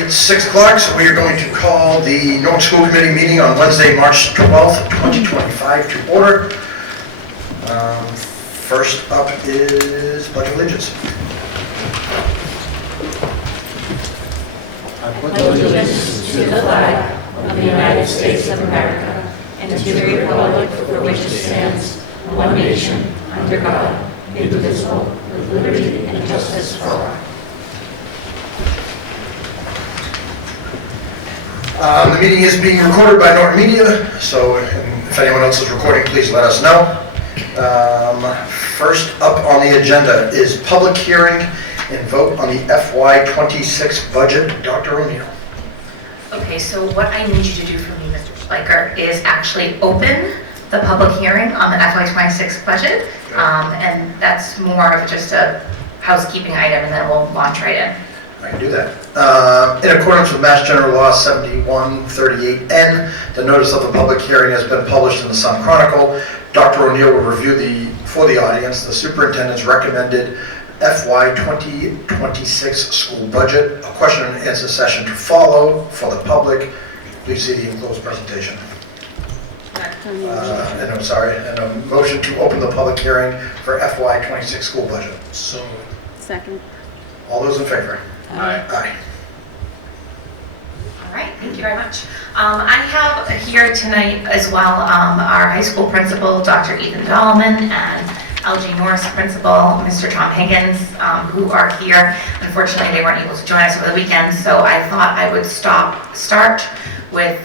It's 6 o'clock, so we are going to call the Norton School Committee meeting on Wednesday, March 12th, 2025 to order. First up is Pledge of Allegiance. I pledge allegiance to the flag of the United States of America and to the republic for which it stands, one nation, under God, indivisible, with liberty and justice for all. The meeting is being recorded by Norton Media, so if anyone else is recording, please let us know. First up on the agenda is public hearing and vote on the FY26 budget. Dr. O'Neill. Okay, so what I need you to do for me, Mr. Schleicher, is actually open the public hearing on the FY26 budget, and that's more of just a housekeeping item, and then we'll launch right in. I can do that. In accordance with Mass General Law 7138N, the notice of the public hearing has been published in the Sun Chronicle. Dr. O'Neill will review for the audience the superintendent's recommended FY 2026 school budget. A question and answer session to follow for the public. Please see the enclosed presentation. And a motion to open the public hearing for FY 26 school budget. So Second. All those in favor? Aye. Aye. All right, thank you very much. I have here tonight as well our high school principal, Dr. Ethan Dahlman, and LG Norris principal, Mr. Tom Higgins, who are here. Unfortunately, they weren't able to join us over the weekend, so I thought I would start with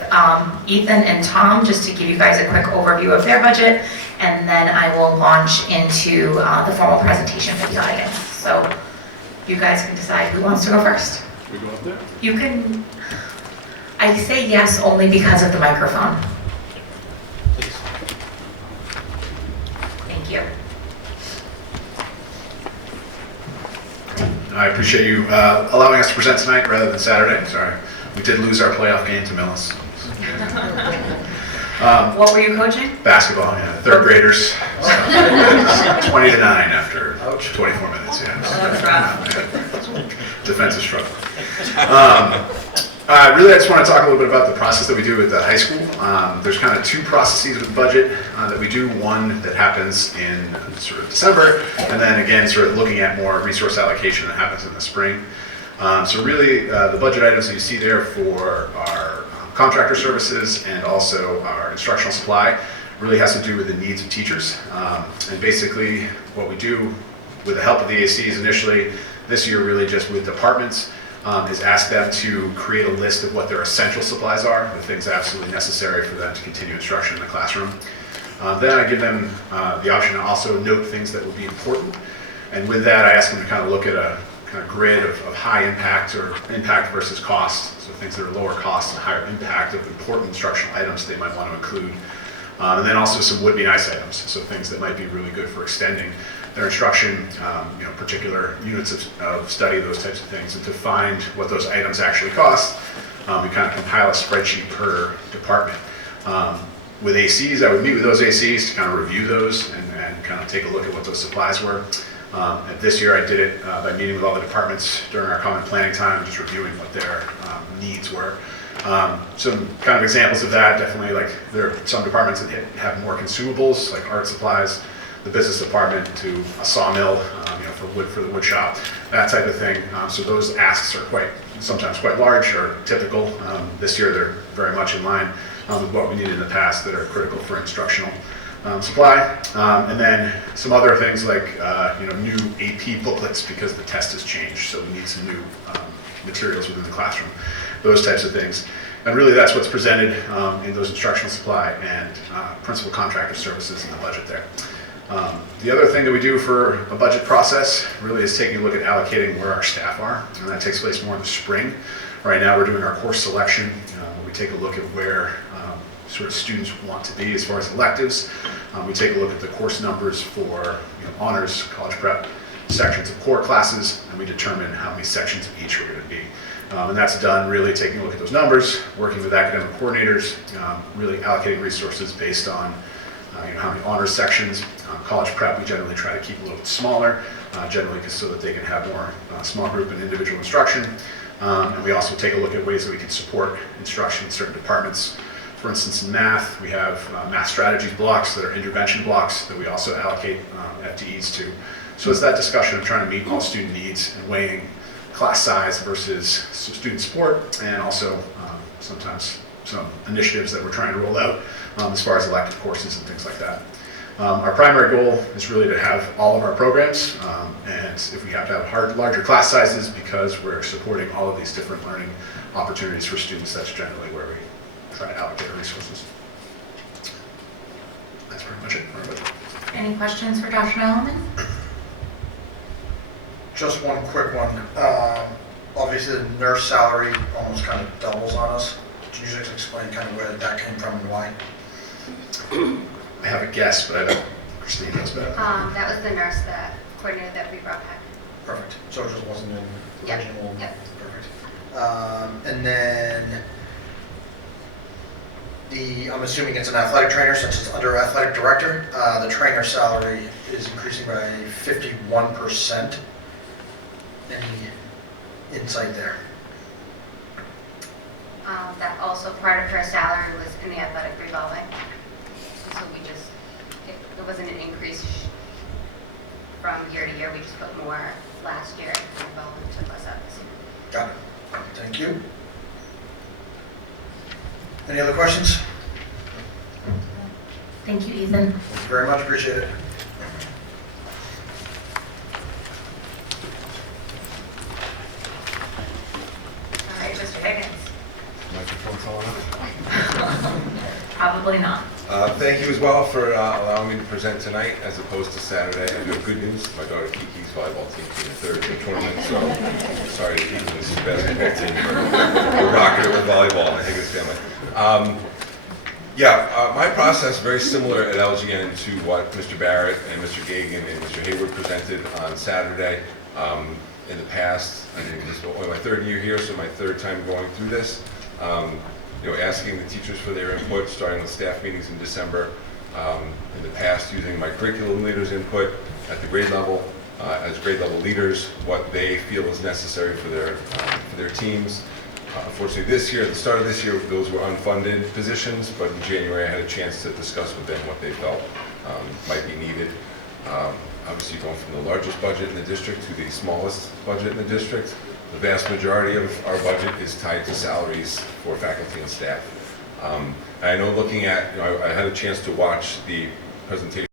Ethan and Tom just to give you guys a quick overview of their budget, and then I will launch into the formal presentation for the audience. So you guys can decide who wants to go first. we go up there? You can, I say yes only because of the microphone. Please. Thank you. I appreciate you allowing us to present tonight rather than Saturday. Sorry, we did lose our playoff game to Millis. What were you coaching? Basketball, yeah, third graders, 20-9 after 24 minutes. Yeah, defensive struggle. Really, I just want to talk a little bit about the process that we do at the high school. There's kind of two processes with the budget that we do. One that happens in sort of December, and then again, sort of looking at more resource allocation that happens in the spring. So really, the budget items that you see there for our contractor services and also our instructional supply really has to do with the needs of teachers. And basically, what we do with the help of the ACs initially, this year really just with departments, is ask them to create a list of what their essential supplies are, the things absolutely necessary for them to continue instruction in the classroom. Then I give them the option to also note things that will be important. And with that, I ask them to kind of look at a kind of grid of high impact or impact versus cost. So things that are lower cost and higher impact of important instructional items they might want to include. And then also some would-be nice items. So things that might be really good for extending their instruction, particular units of study, those types of things. And to find what those items actually cost, we kind of compile a spreadsheet per department. With ACs, I would meet with those ACs to kind of review those and kind of take a look at what those supplies were. And this year I did it by meeting with all the departments during our common planning time, just reviewing what their needs were. Some kind of examples of that, definitely like there are some departments that have more consumables, like art supplies, the business department to a sawmill, for wood for the wood shop, that type of thing. So those asks are sometimes quite large or typical. This year they're very much in line with what we needed in the past that are critical for instructional supply. And then some other things like new AP booklets because the test has changed, so we need some new materials within the classroom, those types of things. And really that's what's presented in those instructional supply and principal contractor services in the budget there. The other thing that we do for a budget process really is taking a look at allocating where our staff are, and that takes place more in the spring. Right now we're doing our course selection. We take a look at where sort of students want to be as far as electives. We take a look at the course numbers for honors, college prep, sections of core classes, and we determine how many sections of each we're going to be. And that's done really taking a look at those numbers, working with academic coordinators, really allocating resources based on how many honors sections. College prep, we generally try to keep a little bit smaller, generally so that they can have more small group and individual instruction. And we also take a look at ways that we can support instruction in certain departments. For instance, in math, we have math strategies blocks that are intervention blocks that we also allocate FTEs to. So it's that discussion of trying to meet all student needs and weighing class size versus student support, and also sometimes some initiatives that we're trying to roll out as far as elective courses and things like that. Our primary goal is really to have all of our programs, and if we have to have larger class sizes because we're supporting all of these different learning opportunities for students, that's generally where we try to allocate our resources. That's pretty much it for our budget. Any questions for Dr. Edelman? Just one quick one. Obviously, the nurse salary almost kind of doubles on us. Can you just explain kind of where that came from and why? I have a guess, but I don't. Christine knows better. That was the nurse, the coordinator that we brought back. Perfect. So it just wasn't in the Yep. original? Yep. Perfect. And then I'm assuming it's an athletic trainer since it's under athletic director. The trainer salary is increasing by 51%. Any insight there? That also part of her salary was in the athletic revolving. So we just, it wasn't an increase from year to year, we just put more last year and the revolving took less out this year. Got it. Thank you. Any other questions? Thank you, Ethan. Thank you very much. Appreciate it. All right, Mr. Higgins. Microphone's on up. Probably not. Thank you as well for allowing me to present tonight as opposed to Saturday. I do have good news. My daughter Kiki's volleyball team came in third in the tournament, so sorry to Kiki's basketball team. We're rocking it with volleyball in the Higgins family. My process very similar at LGN to what Mr. Barrett and Mr. Gagan and Mr. Hayward presented on Saturday. In the past, I think this is only my third year here, so my third time going through this. Asking the teachers for their input, starting with staff meetings in December. In the past, using my curriculum leaders' input at the grade level, as grade level leaders, what they feel is necessary for their teams. Unfortunately, this year, at the start of this year, those were unfunded positions, but in January, I had a chance to discuss with them what they felt might be needed. Obviously, going from the largest budget in the district to the smallest budget in the district, the vast majority of our budget is tied to salaries for faculty and staff. And I know looking at, I had a chance to watch the presentation.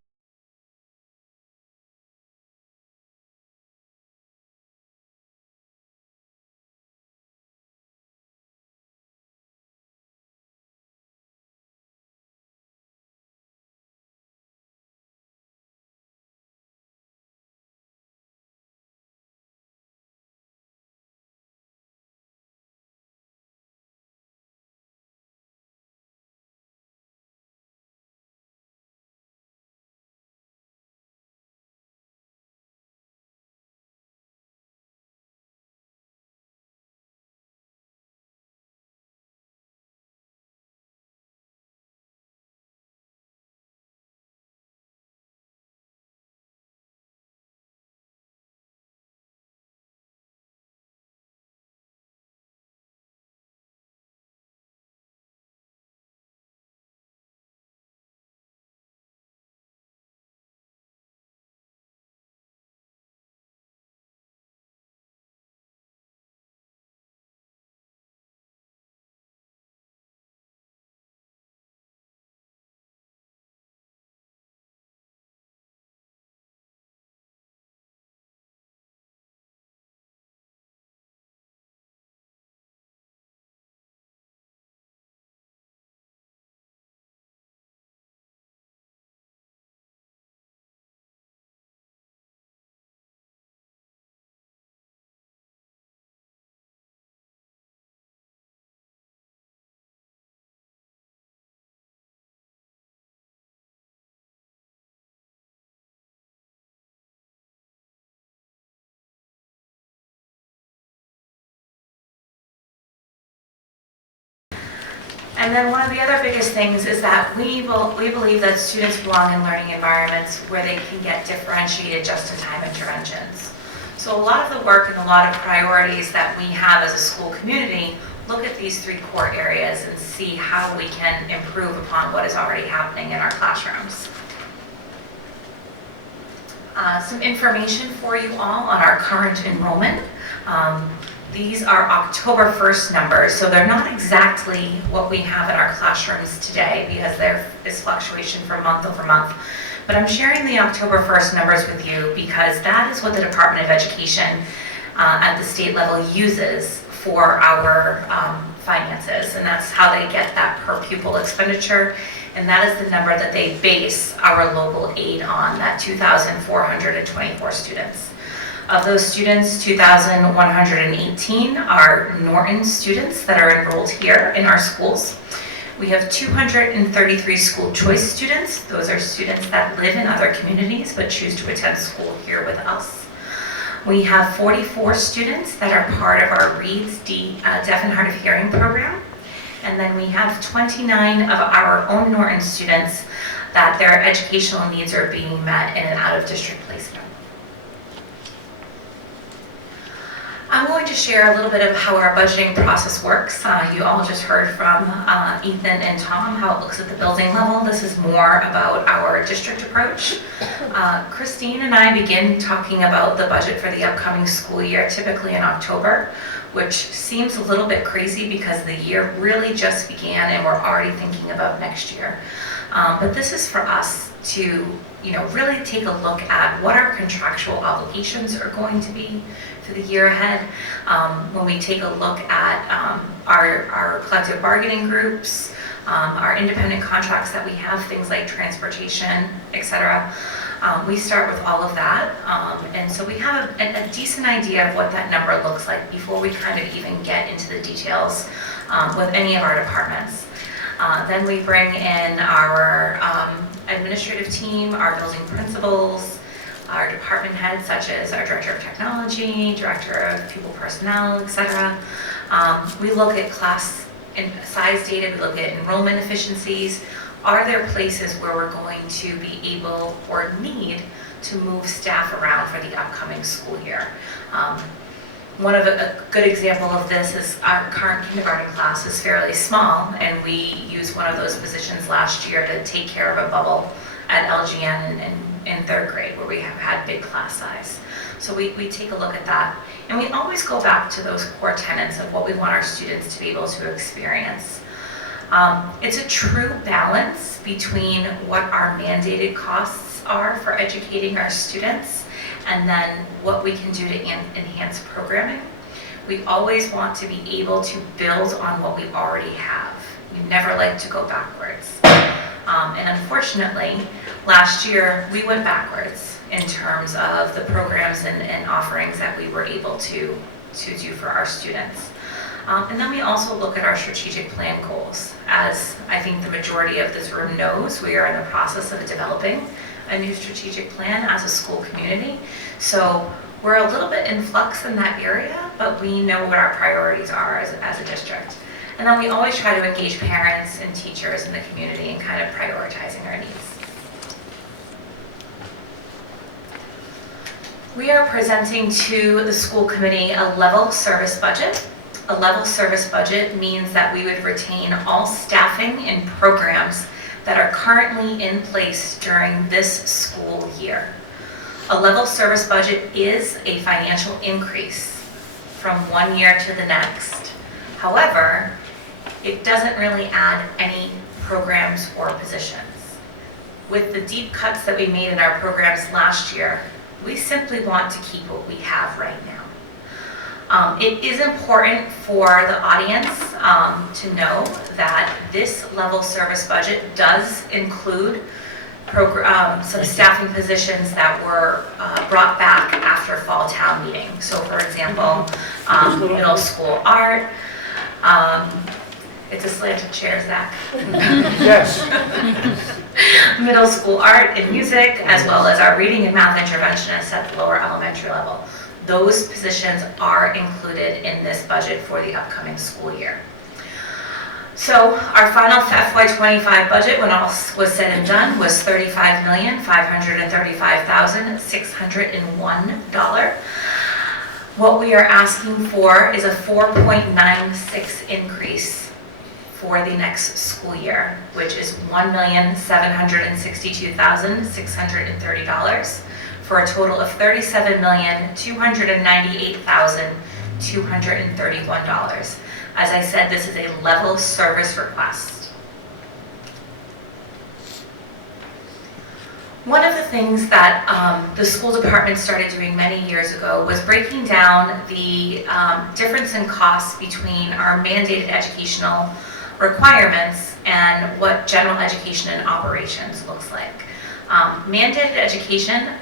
And then one of the other biggest things is that we believe that students belong in learning environments where they can get differentiated just-in-time interventions. So a lot of the work and a lot of priorities that we have as a school community look at these 3 core areas and see how we can improve upon what is already happening in our classrooms. Some information for you all on our current enrollment. These are October 1st numbers, so they're not exactly what we have in our classrooms today because there is fluctuation from month over month. But I'm sharing the October 1st numbers with you because that is what the Department of Education at the state level uses for our finances, and that's how they get that per pupil expenditure, and that is the number that they base our local aid on, that 2,424 students. Of those students, 2,118 are Norton students that are enrolled here in our schools. We have 233 school choice students. Those are students that live in other communities but choose to attend school here with us. We have 44 students that are part of our READS Deaf and Hard of Hearing program. And then we have 29 of our own Norton students that their educational needs are being met in an out-of-district placement. I'm going to share a little bit of how our budgeting process works. You all just heard from Ethan and Tom how it looks at the building level. This is more about our district approach. Christine and I begin talking about the budget for the upcoming school year, typically in October, which seems a little bit crazy because the year really just began and we're already thinking about next year. But this is for us to, really take a look at what our contractual obligations are going to be for the year ahead. When we take a look at our collective bargaining groups, our independent contracts that we have, things like transportation, etc. We start with all of that, and so we have a decent idea of what that number looks like before we kind of even get into the details with any of our departments. Then we bring in our administrative team, our building principals, our department heads such as our Director of Technology, Director of Pupil Personnel, etc. We look at class and size data, we look at enrollment efficiencies. Are there places where we're going to be able or need to move staff around for the upcoming school year? One of a good example of this is our current kindergarten class is fairly small, and we used one of those positions last year to take care of a bubble at LGN in 3rd grade where we have had big class size. So we take a look at that, and we always go back to those core tenets of what we want our students to be able to experience. It's a true balance between what our mandated costs are for educating our students and then what we can do to enhance programming. We always want to be able to build on what we already have. We never like to go backwards. And unfortunately, last year we went backwards in terms of the programs and offerings that we were able to do for our students. And then we also look at our strategic plan goals. As I think the majority of this room knows, we are in the process of developing a new strategic plan as a school community. So we're a little bit in flux in that area, but we know what our priorities are as a district. And then we always try to engage parents and teachers in the community and kind of prioritizing our needs. We are presenting to the school committee a level service budget. A level service budget means that we would retain all staffing and programs that are currently in place during this school year. A level service budget is a financial increase from one year to the next. However, it doesn't really add any programs or positions. With the deep cuts that we made in our programs last year, we simply want to keep what we have right now. It is important for the audience to know that this level service budget does include some staffing positions that were brought back after fall town meeting. So for example, middle school art, it's a slanted chair, Zach. Yes. Middle school art and music, as well as our reading and math interventionists at the lower elementary level. Those positions are included in this budget for the upcoming school year. So our final FY25 budget, when all was said and done, was $35,535,601. What we are asking for is a 4.96 increase for the next school year, which is $1,762,630 for a total of $37,298,231. As I said, this is a level service request. One of the things that the school department started doing many years ago was breaking down the difference in costs between our mandated educational requirements and what general education and operations looks like. Mandated education,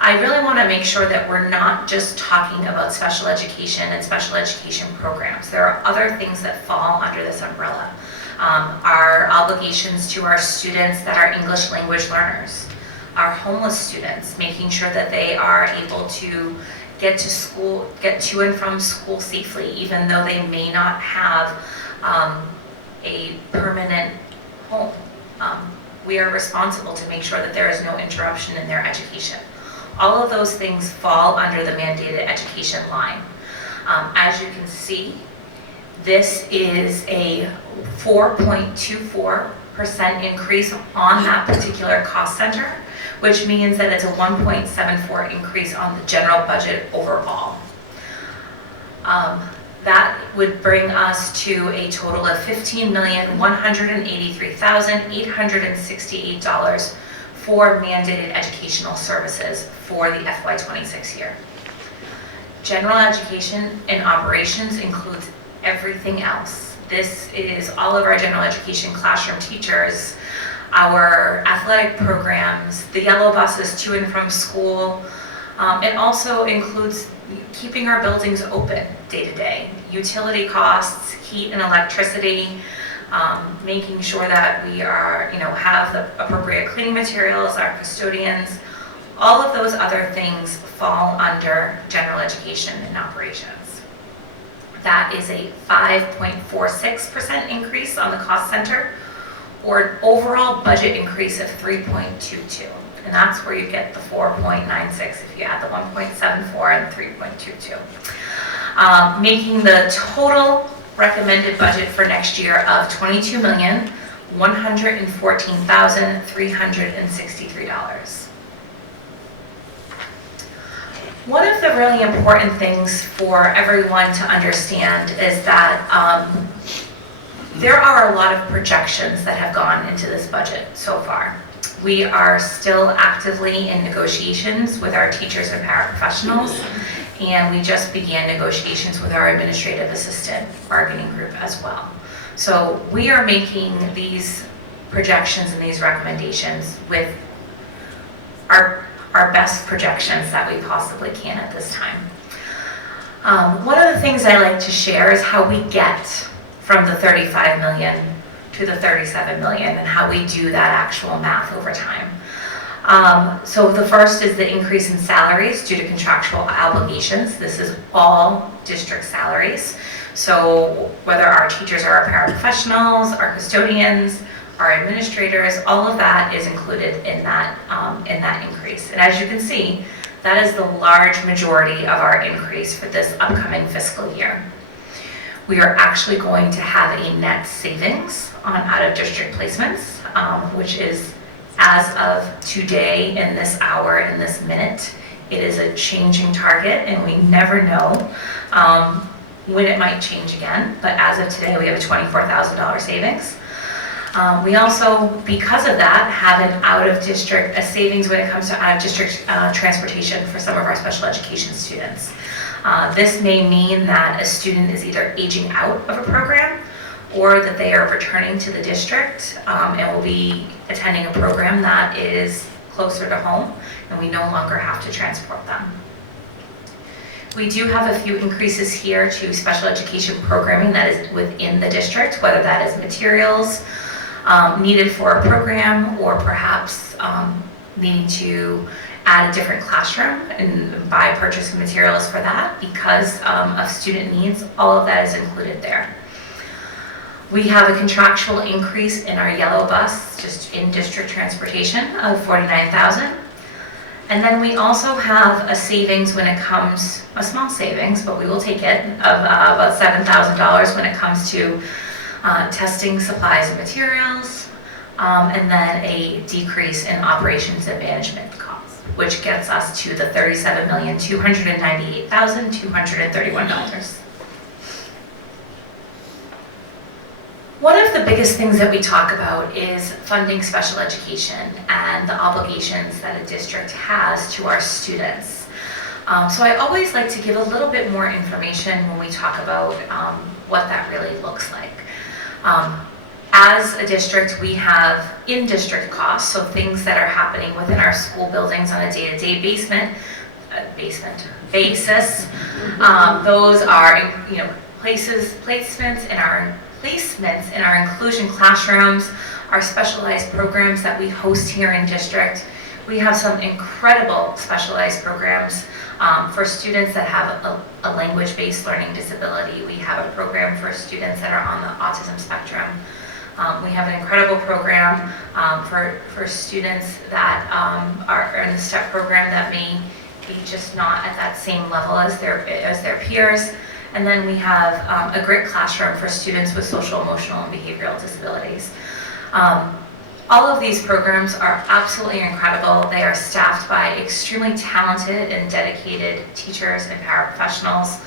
I really want to make sure that we're not just talking about special education and special education programs. There are other things that fall under this umbrella. Our obligations to our students that are English language learners, our homeless students, making sure that they are able to get to school, get to and from school safely, even though they may not have a permanent home. We are responsible to make sure that there is no interruption in their education. All of those things fall under the mandated education line. As you can see, this is a 4.24% increase on that particular cost center, which means that it's a 1.74 increase on the general budget overall. That would bring us to a total of $15,183,868 for mandated educational services for the FY26 year. General education and operations includes everything else. This is all of our general education classroom teachers, our athletic programs, the yellow buses to and from school. It also includes keeping our buildings open day to day, utility costs, heat and electricity, making sure that we are, have the appropriate cleaning materials, our custodians. All of those other things fall under general education and operations. That is a 5.46% increase on the cost center, or an overall budget increase of 3.22. And that's where you get the 4.96 if you add the 1.74 and 3.22. Making the total recommended budget for next year of $22,114,363. One of the really important things for everyone to understand is that there are a lot of projections that have gone into this budget so far. We are still actively in negotiations with our teachers and paraprofessionals, and we just began negotiations with our administrative assistant bargaining group as well. So we are making these projections and these recommendations with our best projections that we possibly can at this time. One of the things I like to share is how we get from the 35 million to the 37 million and how we do that actual math over time. So the first is the increase in salaries due to contractual obligations. This is all district salaries. So whether our teachers are our paraprofessionals, our custodians, our administrators, all of that is included in that increase. And as you can see, that is the large majority of our increase for this upcoming fiscal year. We are actually going to have a net savings on out-of-district placements, which is as of today, in this hour, in this minute. It is a changing target, and we never know when it might change again. But as of today, we have a $24,000 savings. We also, because of that, have an a savings when it comes to out-of-district transportation for some of our special education students. This may mean that a student is either aging out of a program or that they are returning to the district and will be attending a program that is closer to home, and we no longer have to transport them. We do have a few increases here to special education programming that is within the district, whether that is materials needed for a program or perhaps needing to add a different classroom and buy purchasing materials for that because of student needs. All of that is included there. We have a contractual increase in our yellow bus, just in district transportation, of $49,000. And then we also have a savings when it comes, a small savings, but we will take it, of about $7,000 when it comes to testing supplies and materials, and then a decrease in operations and management costs, which gets us to the $37,298,231. One of the biggest things that we talk about is funding special education and the obligations that a district has to our students. So I always like to give a little bit more information when we talk about what that really looks like. As a district, we have in-district costs, so things that are happening within our school buildings on a day-to-day basis. Those are, placements in our inclusion classrooms, our specialized programs that we host here in district. We have some incredible specialized programs for students that have a language-based learning disability. We have a program for students that are on the autism spectrum. We have an incredible program for students that are in the STEP program that may be just not at that same level as their peers. And then we have a GRIT classroom for students with social, emotional, and behavioral disabilities. All of these programs are absolutely incredible. They are staffed by extremely talented and dedicated teachers and paraprofessionals.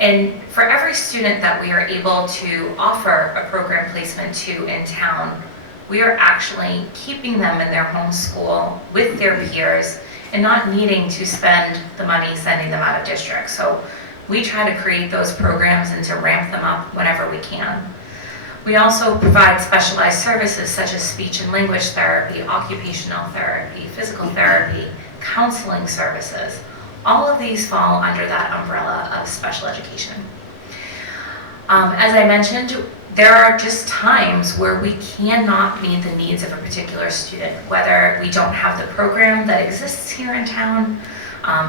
And for every student that we are able to offer a program placement to in town, we are actually keeping them in their home school with their peers and not needing to spend the money sending them out of district. So we try to create those programs and to ramp them up whenever we can. We also provide specialized services such as speech and language therapy, occupational therapy, physical therapy, counseling services. All of these fall under that umbrella of special education. As I mentioned, there are just times where we cannot meet the needs of a particular student, whether we don't have the program that exists here in town,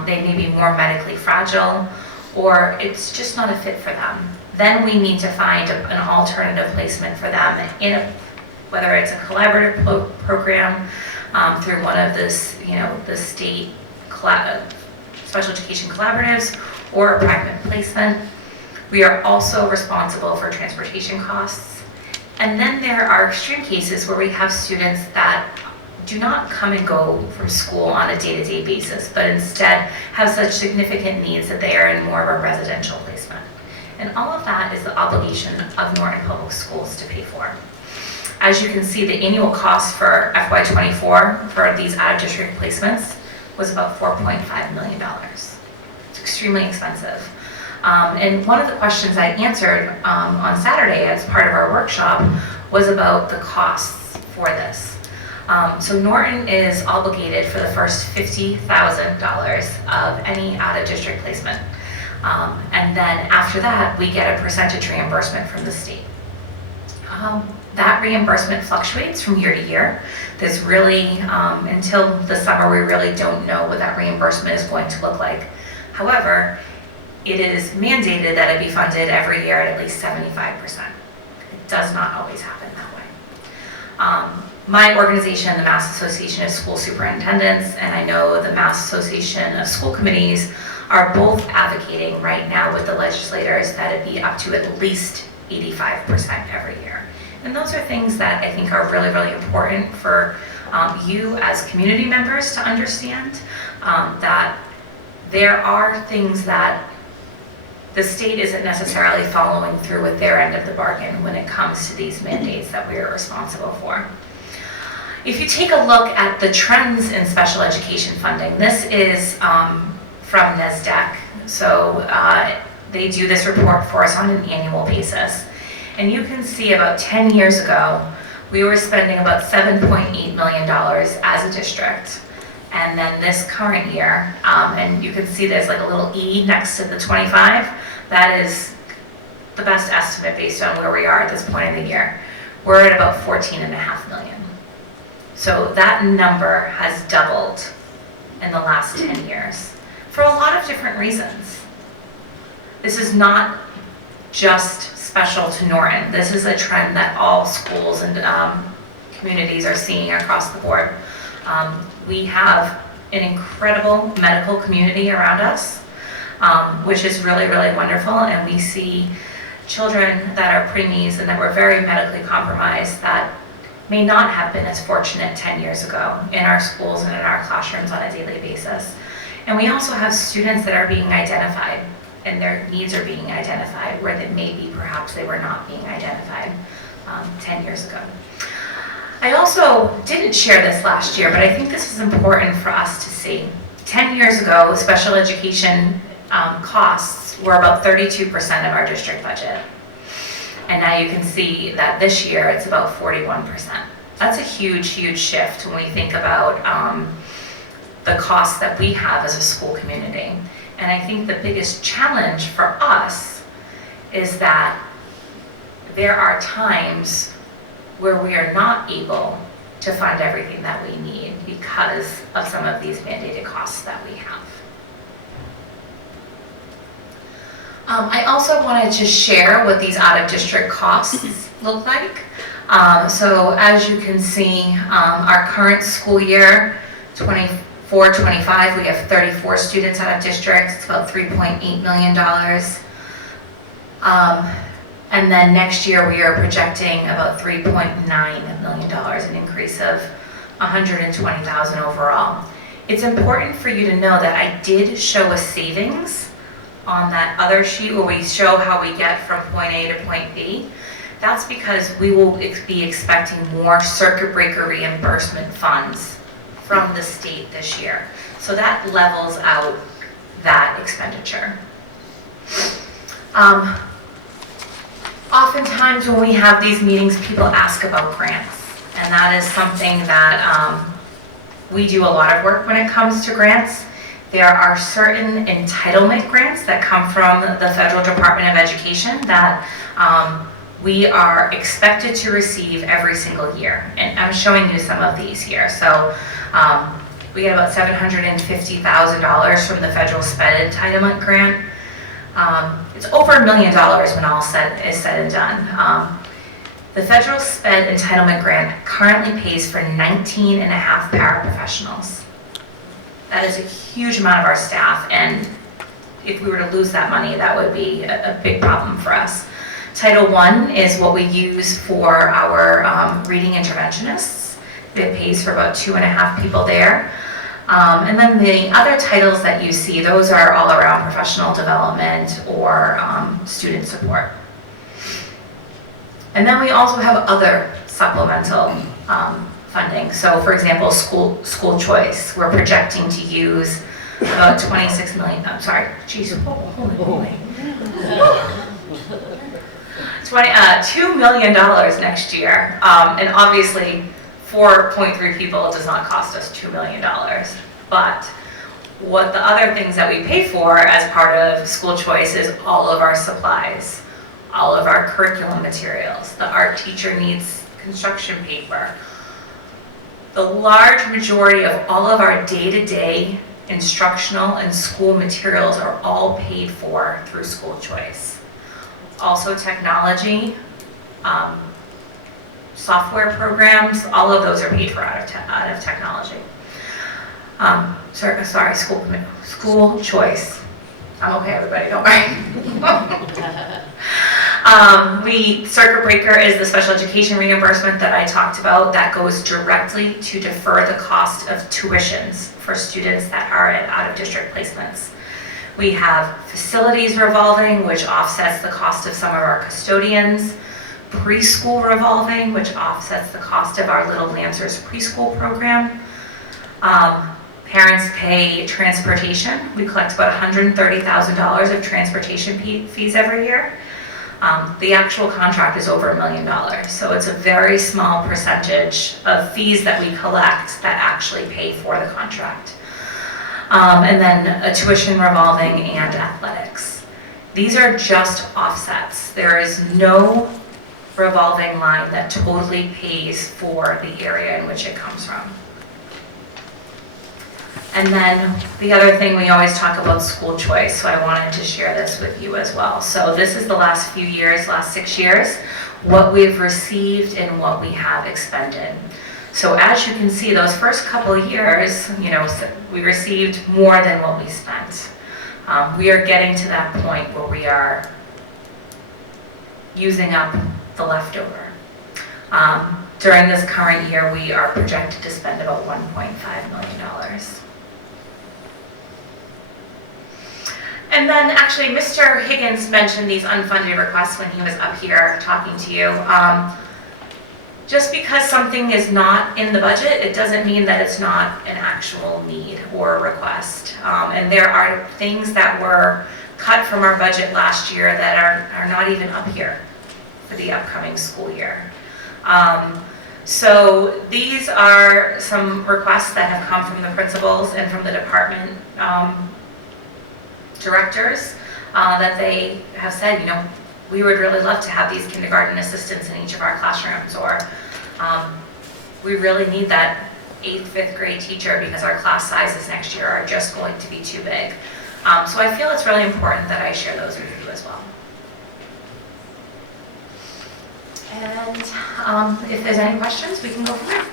they may be more medically fragile, or it's just not a fit for them. Then we need to find an alternative placement for them whether it's a collaborative program through one of the state special education collaboratives or a private placement. We are also responsible for transportation costs. And then there are extreme cases where we have students that do not come and go from school on a day-to-day basis, but instead have such significant needs that they are in more of a residential placement. And all of that is the obligation of Norton Public Schools to pay for. As you can see, the annual cost for FY24 for these out-of-district placements was about $4.5 million. It's extremely expensive. And one of the questions I answered on Saturday as part of our workshop was about the costs for this. So Norton is obligated for the first $50,000 of any out-of-district placement. And then after that, we get a percentage reimbursement from the state. That reimbursement fluctuates from year to year. There's really, until the summer, we really don't know what that reimbursement is going to look like. However, it is mandated that it be funded every year at least 75%. It does not always happen that way. My organization, the Mass Association of School Superintendents, and I know the Mass Association of School Committees are both advocating right now with the legislators that it be up to at least 85% every year. And those are things that I think are really, really important for you as community members to understand, that there are things that the state isn't necessarily following through with their end of the bargain when it comes to these mandates that we are responsible for. If you take a look at the trends in special education funding, this is from NESDEC. So they do this report for us on an annual basis. And you can see about 10 years ago, we were spending about $7.8 million as a district. And then this current year, and you can see there's like a little E next to the 25, that is the best estimate based on where we are at this point in the year. We're at about 14.5 million. So that number has doubled in the last 10 years for a lot of different reasons. This is not just special to Norton. This is a trend that all schools and communities are seeing across the board. We have an incredible medical community around us, which is really, really wonderful. And we see children that are preemies and that were very medically compromised that may not have been as fortunate 10 years ago in our schools and in our classrooms on a daily basis. And we also have students that are being identified and their needs are being identified where that maybe perhaps they were not being identified 10 years ago. I also didn't share this last year, but I think this is important for us to see. 10 years ago, special education costs were about 32% of our district budget. And now you can see that this year it's about 41%. That's a huge, huge shift when we think about the costs that we have as a school community. And I think the biggest challenge for us is that there are times where we are not able to fund everything that we need because of some of these mandated costs that we have. I also wanted to share what these out-of-district costs look like. So as you can see, our current school year, 24-25, we have 34 students out of district. It's about $3.8 million. And then next year we are projecting about $3.9 million, an increase of $120,000 overall. It's important for you to know that I did show a savings on that other sheet where we show how we get from point A to point B. That's because we will be expecting more circuit breaker reimbursement funds from the state this year. So that levels out that expenditure. Oftentimes when we have these meetings, people ask about grants, and that is something that we do a lot of work when it comes to grants. There are certain entitlement grants that come from the Federal Department of Education that we are expected to receive every single year. And I'm showing you some of these here. So we get about $750,000 from the Federal SPED Entitlement Grant. It's over $1 million when all is said and done. The Federal SPED Entitlement Grant currently pays for 19 and a half paraprofessionals. That is a huge amount of our staff, and if we were to lose that money, that would be a big problem for us. Title I is what we use for our reading interventionists. It pays for about 2.5 people there. And then the other titles that you see, those are all around professional development or student support. And then we also have other supplemental funding. So for example, school choice, we're projecting to use about 26 million, I'm sorry, geez, holy. $2 million next year. And obviously 4.3 people does not cost us $2 million. But what the other things that we pay for as part of school choice is all of our supplies, all of our curriculum materials. The art teacher needs construction paper. The large majority of all of our day-to-day instructional and school materials are all paid for through school choice. Also technology, software programs, all of those are paid for out of technology. Sorry, school choice. I'm okay, everybody, don't worry. Circuit breaker is the special education reimbursement that I talked about that goes directly to defer the cost of tuitions for students that are at out-of-district placements. We have facilities revolving, which offsets the cost of some of our custodians. Preschool revolving, which offsets the cost of our Little Lancers preschool program. Parents pay transportation. We collect about $130,000 of transportation fees every year. The actual contract is over $1 million, so it's a very small percentage of fees that we collect that actually pay for the contract. And then a tuition revolving and athletics. These are just offsets. There is no revolving line that totally pays for the area in which it comes from. And then the other thing, we always talk about school choice, so I wanted to share this with you as well. So this is the last few years, last 6 years, what we've received and what we have expended. So as you can see, those first couple of years, we received more than what we spent. We are getting to that point where we are using up the leftover. During this current year, we are projected to spend about $1.5 million. And then actually, Mr. Higgins mentioned these unfunded requests when he was up here talking to you. Just because something is not in the budget, it doesn't mean that it's not an actual need or a request. And there are things that were cut from our budget last year that are not even up here for the upcoming school year. So these are some requests that have come from the principals and from the department directors that they have said, we would really love to have these kindergarten assistants in each of our classrooms, or we really need that 8th, 5th grade teacher because our class sizes next year are just going to be too big. So I feel it's really important that I share those with you as well. And if there's any questions, we can go from there.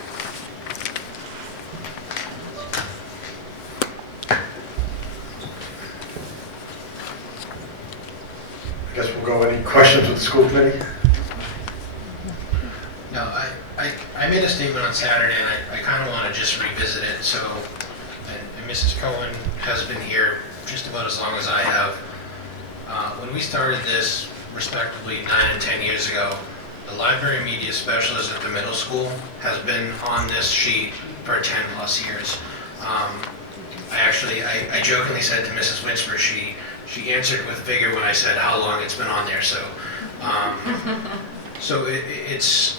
I guess we'll go, any questions with the school committee? No, I made a statement on Saturday, and I kind of want to just revisit it. So, and Mrs. Cohen has been here just about as long as I have. When we started this, respectively, 9 and 10 years ago, the library media specialist at the middle school has been on this sheet for 10 plus years. I jokingly said to Mrs. Winsper, she answered with vigor when I said how long it's been on there. So, it's,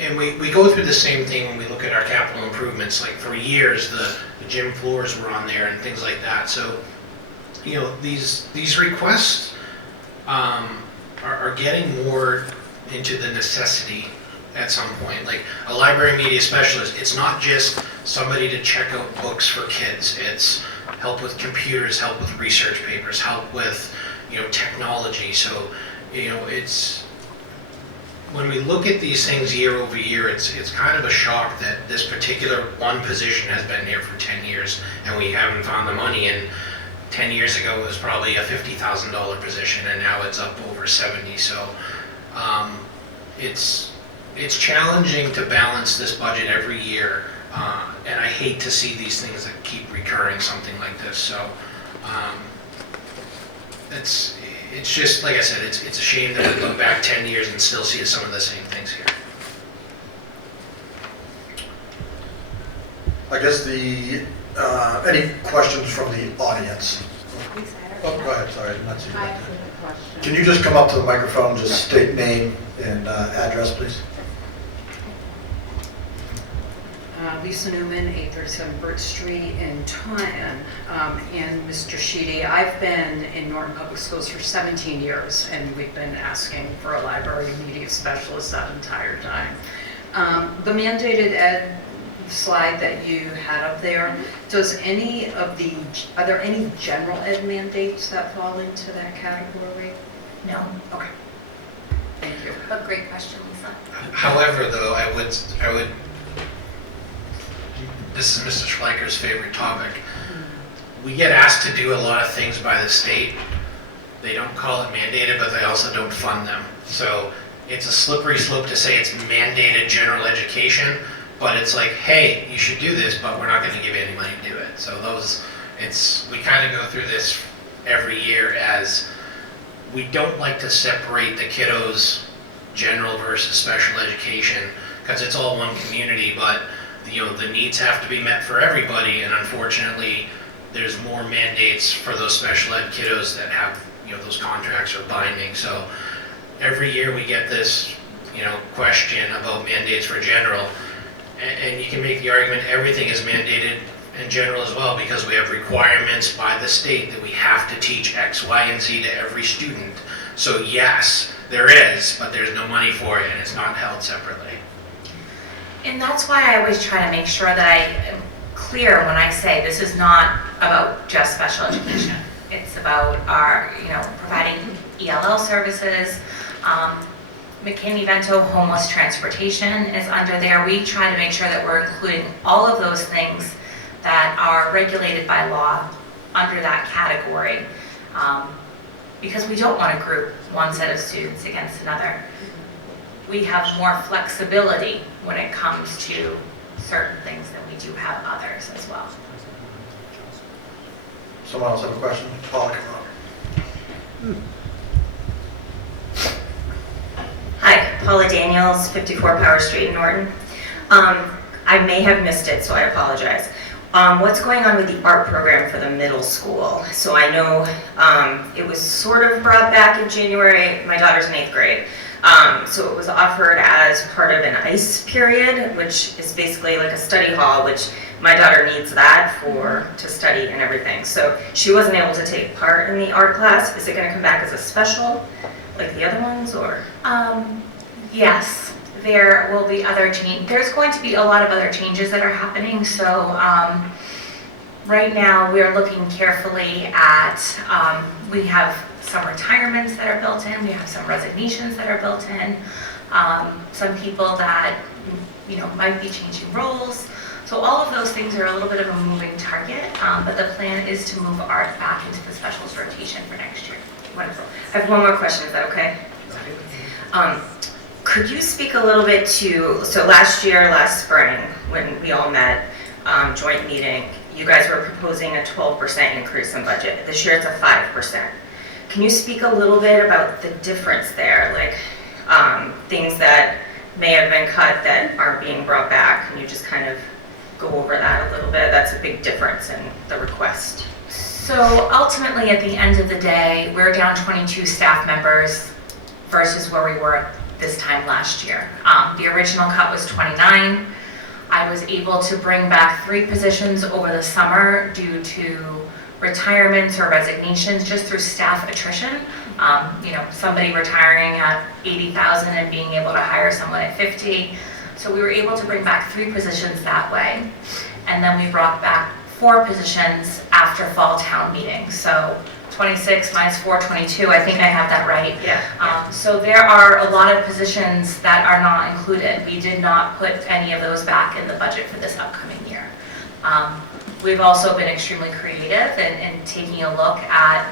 and we go through the same thing when we look at our capital improvements. Like for years, the gym floors were on there and things like that. So, these requests are getting more into the necessity at some point. Like a library media specialist, it's not just somebody to check out books for kids. It's help with computers, help with research papers, help with, technology. So, it's, when we look at these things year over year, it's kind of a shock that this particular one position has been here for 10 years and we haven't found the money. And 10 years ago, it was probably a $50,000 position, and now it's up over 70. So, it's challenging to balance this budget every year. And I hate to see these things that keep recurring, something like this. So it's just, like I said, it's a shame that we look back 10 years and still see some of the same things here. I guess any questions from the audience? Oh, go ahead, sorry, I'm not seeing that. Can you just come up to the microphone, just state name and address, please? Lisa Newman, 837 Burt Street in Taunton. And Mr. Sheedy, I've been in Norton Public Schools for 17 years, and we've been asking for a library media specialist that entire time. The mandated ed slide that you had up there, are there any general ed mandates that fall into that category? No. Okay. Thank you. A great question, Lisa. However, though, I would. This is Mr. Schleicher's favorite topic. We get asked to do a lot of things by the state. They don't call it mandated, but they also don't fund them. So it's a slippery slope to say it's mandated general education, but it's like, hey, you should do this, but we're not going to give you any money to do it. So we kind of go through this every year, as we don't like to separate the kiddos, general versus special education, because it's all one community, but the needs have to be met for everybody, and unfortunately, there's more mandates for those special ed kiddos that have, those contracts are binding. So every year we get this, question about mandates for general, and you can make the argument everything is mandated in general as well, because we have requirements by the state that we have to teach X, Y, and Z to every student. So yes, there is, but there's no money for it, and it's not held separately. And that's why I always try to make sure that I am clear when I say this is not about just special education. It's about our, providing ELL services. McKinney-Vento homeless transportation is under there. We try to make sure that we're including all of those things that are regulated by law under that category, because we don't want to group one set of students against another. We have more flexibility when it comes to certain things than we do have others as well. Someone else have a question? Paula, come on. Hi, Paula Daniels, 54 Power Street in Norton. I may have missed it, so I apologize. What's going on with the art program for the middle school? So I know it was sort of brought back in January. My daughter's in 8th grade. So it was offered as part of an ICE period, which is basically like a study hall, which my daughter needs that to study and everything. So she wasn't able to take part in the art class. Is it going to come back as a special, like the other ones, or? Yes, there will be other changes. There's going to be a lot of other changes that are happening. So right now we're looking carefully at, we have some retirements that are built in, we have some resignations that are built in, some people that, might be changing roles. So all of those things are a little bit of a moving target, but the plan is to move art back into the specials rotation for next year. Wonderful. I have one more question, is that okay? Could you speak a little bit to, so last spring, when we all met, joint meeting, you guys were proposing a 12% increase in budget. This year it's a 5%. Can you speak a little bit about the difference there, like things that may have been cut that aren't being brought back? Can you just kind of go over that a little bit? That's a big difference in the request. So ultimately, at the end of the day, we're down 22 staff members versus where we were this time last year. The original cut was 29. I was able to bring back 3 positions over the summer due to retirements or resignations just through staff attrition. Somebody retiring at 80,000 and being able to hire someone at 50. So we were able to bring back 3 positions that way. And then we brought back 4 positions after fall town meeting. So 26 minus 4, 22, I think I have that right. Yeah. So there are a lot of positions that are not included. We did not put any of those back in the budget for this upcoming year. We've also been extremely creative in taking a look at,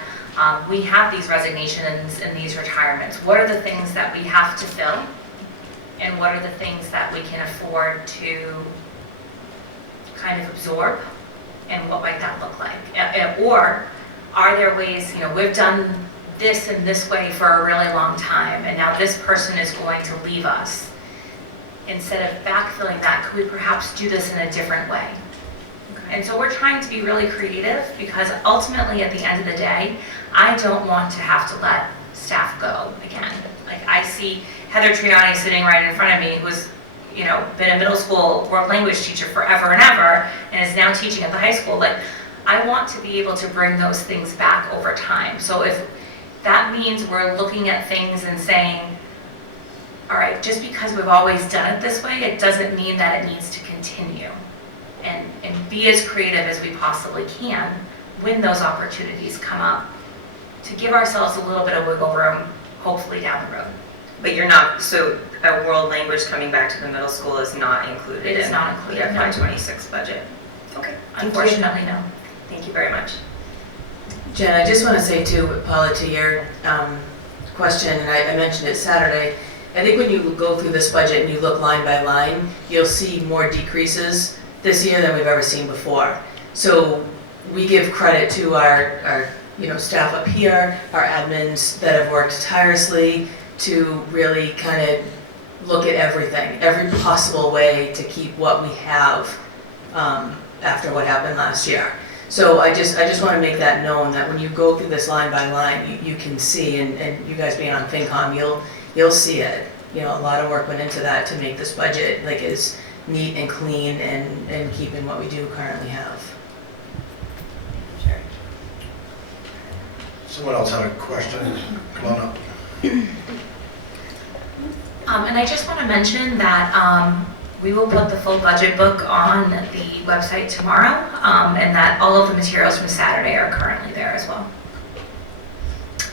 we have these resignations and these retirements. What are the things that we have to fill? And what are the things that we can afford to kind of absorb? And what might that look like? Or are there ways, we've done this in this way for a really long time, and now this person is going to leave us. Instead of backfilling that, could we perhaps do this in a different way? And so we're trying to be really creative, because ultimately at the end of the day, I don't want to have to let staff go again. Like, I see Heather Triani sitting right in front of me, who's been a middle school world language teacher forever and ever, and is now teaching at the high school. Like, I want to be able to bring those things back over time. So if that means we're looking at things and saying, all right, just because we've always done it this way, it doesn't mean that it needs to continue. And be as creative as we possibly can when those opportunities come up, to give ourselves a little bit of wiggle room, hopefully down the road. But you're not, so a world language coming back to the middle school is not included It is not included, in the no. FY26 budget? Okay. Thank you. Unfortunately, no. Thank you very much. Jen, I just want to say too, Paula, to your question, and I mentioned it Saturday, I think when you go through this budget and you look line by line, you'll see more decreases this year than we've ever seen before. So we give credit to our staff up here, our admins that have worked tirelessly to really kind of look at everything, every possible way to keep what we have after what happened last year. So I just want to make that known, that when you go through this line by line, you can see, and you guys being on FinCom, you'll see it. A lot of work went into that to make this budget like as neat and clean and keeping what we do currently have. Someone else had a question? Come on up. And I just want to mention that we will put the full budget book on the website tomorrow, and that all of the materials from Saturday are currently there as well.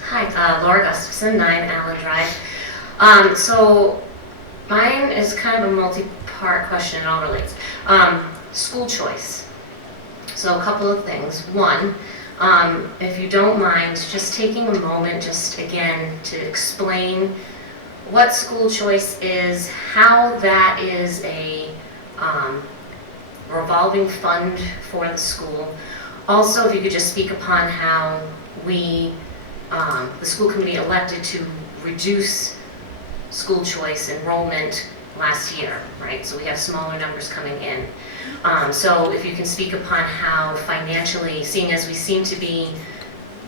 Hi, Laura Gustafson, 9 Allen Drive. So mine is kind of a multi-part question, it all relates. School choice. So a couple of things. One, if you don't mind, just taking a moment just again to explain what school choice is, how that is a revolving fund for the school. Also, if you could just speak upon how we, the school committee elected to reduce school choice enrollment last year, right? So we have smaller numbers coming in. So if you can speak upon how financially, seeing as we seem to be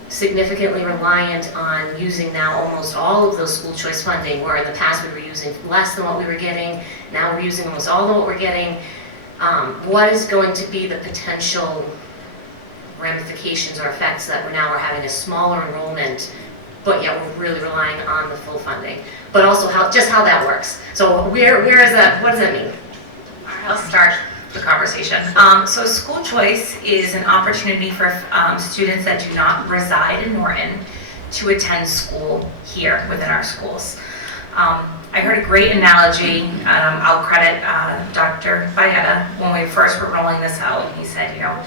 significantly reliant on using now almost all of those school choice funding, where in the past we were using less than what we were getting, now we're using almost all of what we're getting. What is going to be the potential ramifications or effects that we're having a smaller enrollment, but yet we're really relying on the full funding? But also how that works. So where is that, what does that mean? All right, I'll start the conversation. So school choice is an opportunity for students that do not reside in Norton to attend school here within our schools. I heard a great analogy, I'll credit Dr. Bayetta when we first were rolling this out. He said, you know,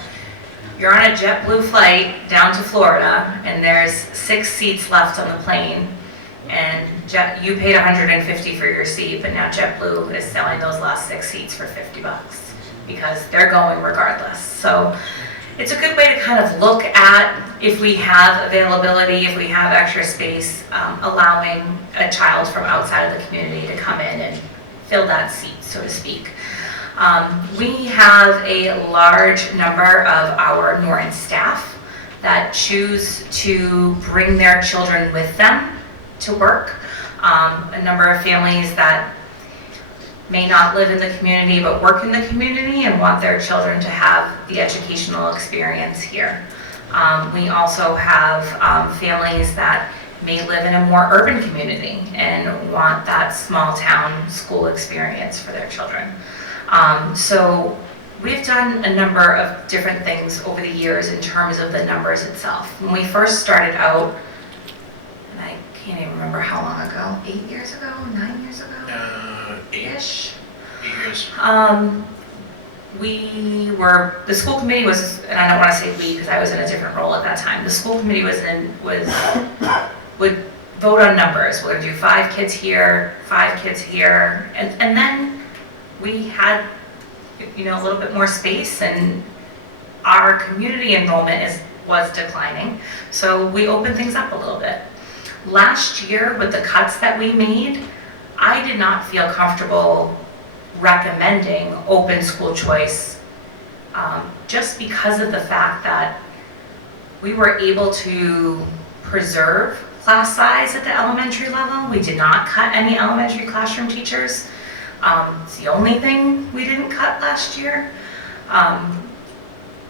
you're on a JetBlue flight down to Florida and there's 6 seats left on the plane, and you paid $150 for your seat, but now JetBlue is selling those last 6 seats for $50 because they're going regardless. So it's a good way to kind of look at if we have availability, if we have extra space, allowing a child from outside of the community to come in and fill that seat, so to speak. We have a large number of our Norton staff that choose to bring their children with them to work. A number of families that may not live in the community but work in the community and want their children to have the educational experience here. We also have families that may live in a more urban community and want that small town school experience for their children. So we've done a number of different things over the years in terms of the numbers itself. When we first started out, and I can't even remember how long ago, 8 years ago, 9 years ago? 8 years. The school committee was, and I don't want to say we because I was in a different role at that time. The school committee would vote on numbers. We're going to do 5 kids here, 5 kids here, and then we had, you know, a little bit more space, and our community enrollment was declining, so we opened things up a little bit. Last year, with the cuts that we made, I did not feel comfortable recommending open school choice just because of the fact that we were able to preserve class size at the elementary level. We did not cut any elementary classroom teachers. It's the only thing we didn't cut last year.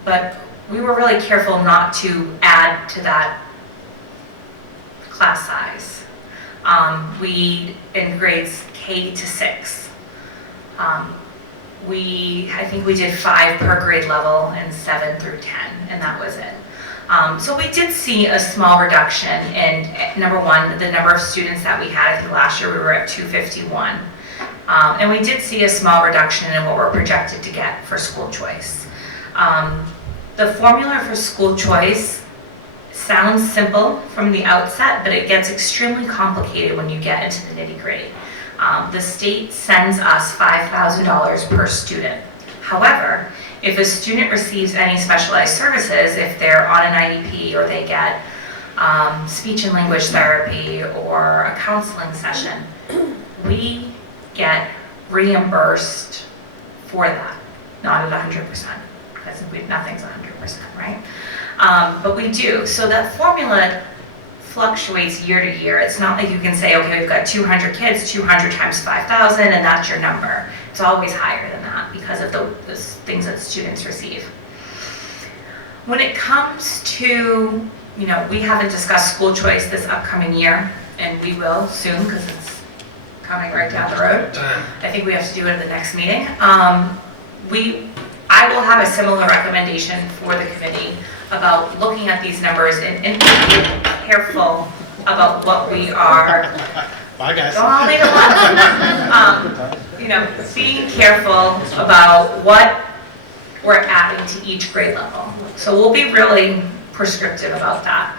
But we were really careful not to add to that class size. In grades K to 6, I think we did 5 per grade level and 7 through 10, and that was it. So we did see a small reduction in, number one, the number of students that we had. I think last year we were at 251. And we did see a small reduction in what we're projected to get for school choice. The formula for school choice sounds simple from the outset, but it gets extremely complicated when you get into the nitty-gritty. The state sends us $5,000 per student. However, if a student receives any specialized services, if they're on an IEP or they get speech and language therapy or a counseling session, we get reimbursed for that, not at 100%, because nothing's 100%, right? But we do. So that formula fluctuates year to year. It's not like you can say, okay, we've got 200 kids, 200 times 5,000, and that's your number. It's always higher than that because of the things that students receive. When it comes to, you know, we haven't discussed school choice this upcoming year, and we will soon because it's coming right down the road. I think we have to do it at the next meeting. I will have a similar recommendation for the committee about looking at these numbers and being careful about what we are Bye, guys. Don't all make it lunch. You know, being careful about what we're adding to each grade level. So we'll be really prescriptive about that.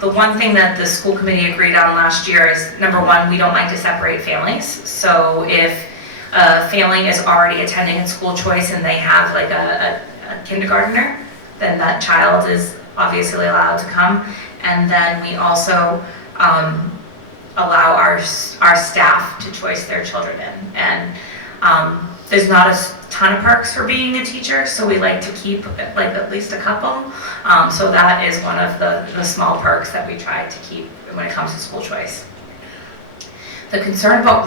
The one thing that the school committee agreed on last year is, number one, we don't like to separate families. So if a family is already attending at school choice and they have like a kindergartner, then that child is obviously allowed to come. And then we also allow our staff to choice their children in. And there's not a ton of perks for being a teacher, so we like to keep like at least a couple. So that is one of the small perks that we try to keep when it comes to school choice. The concern about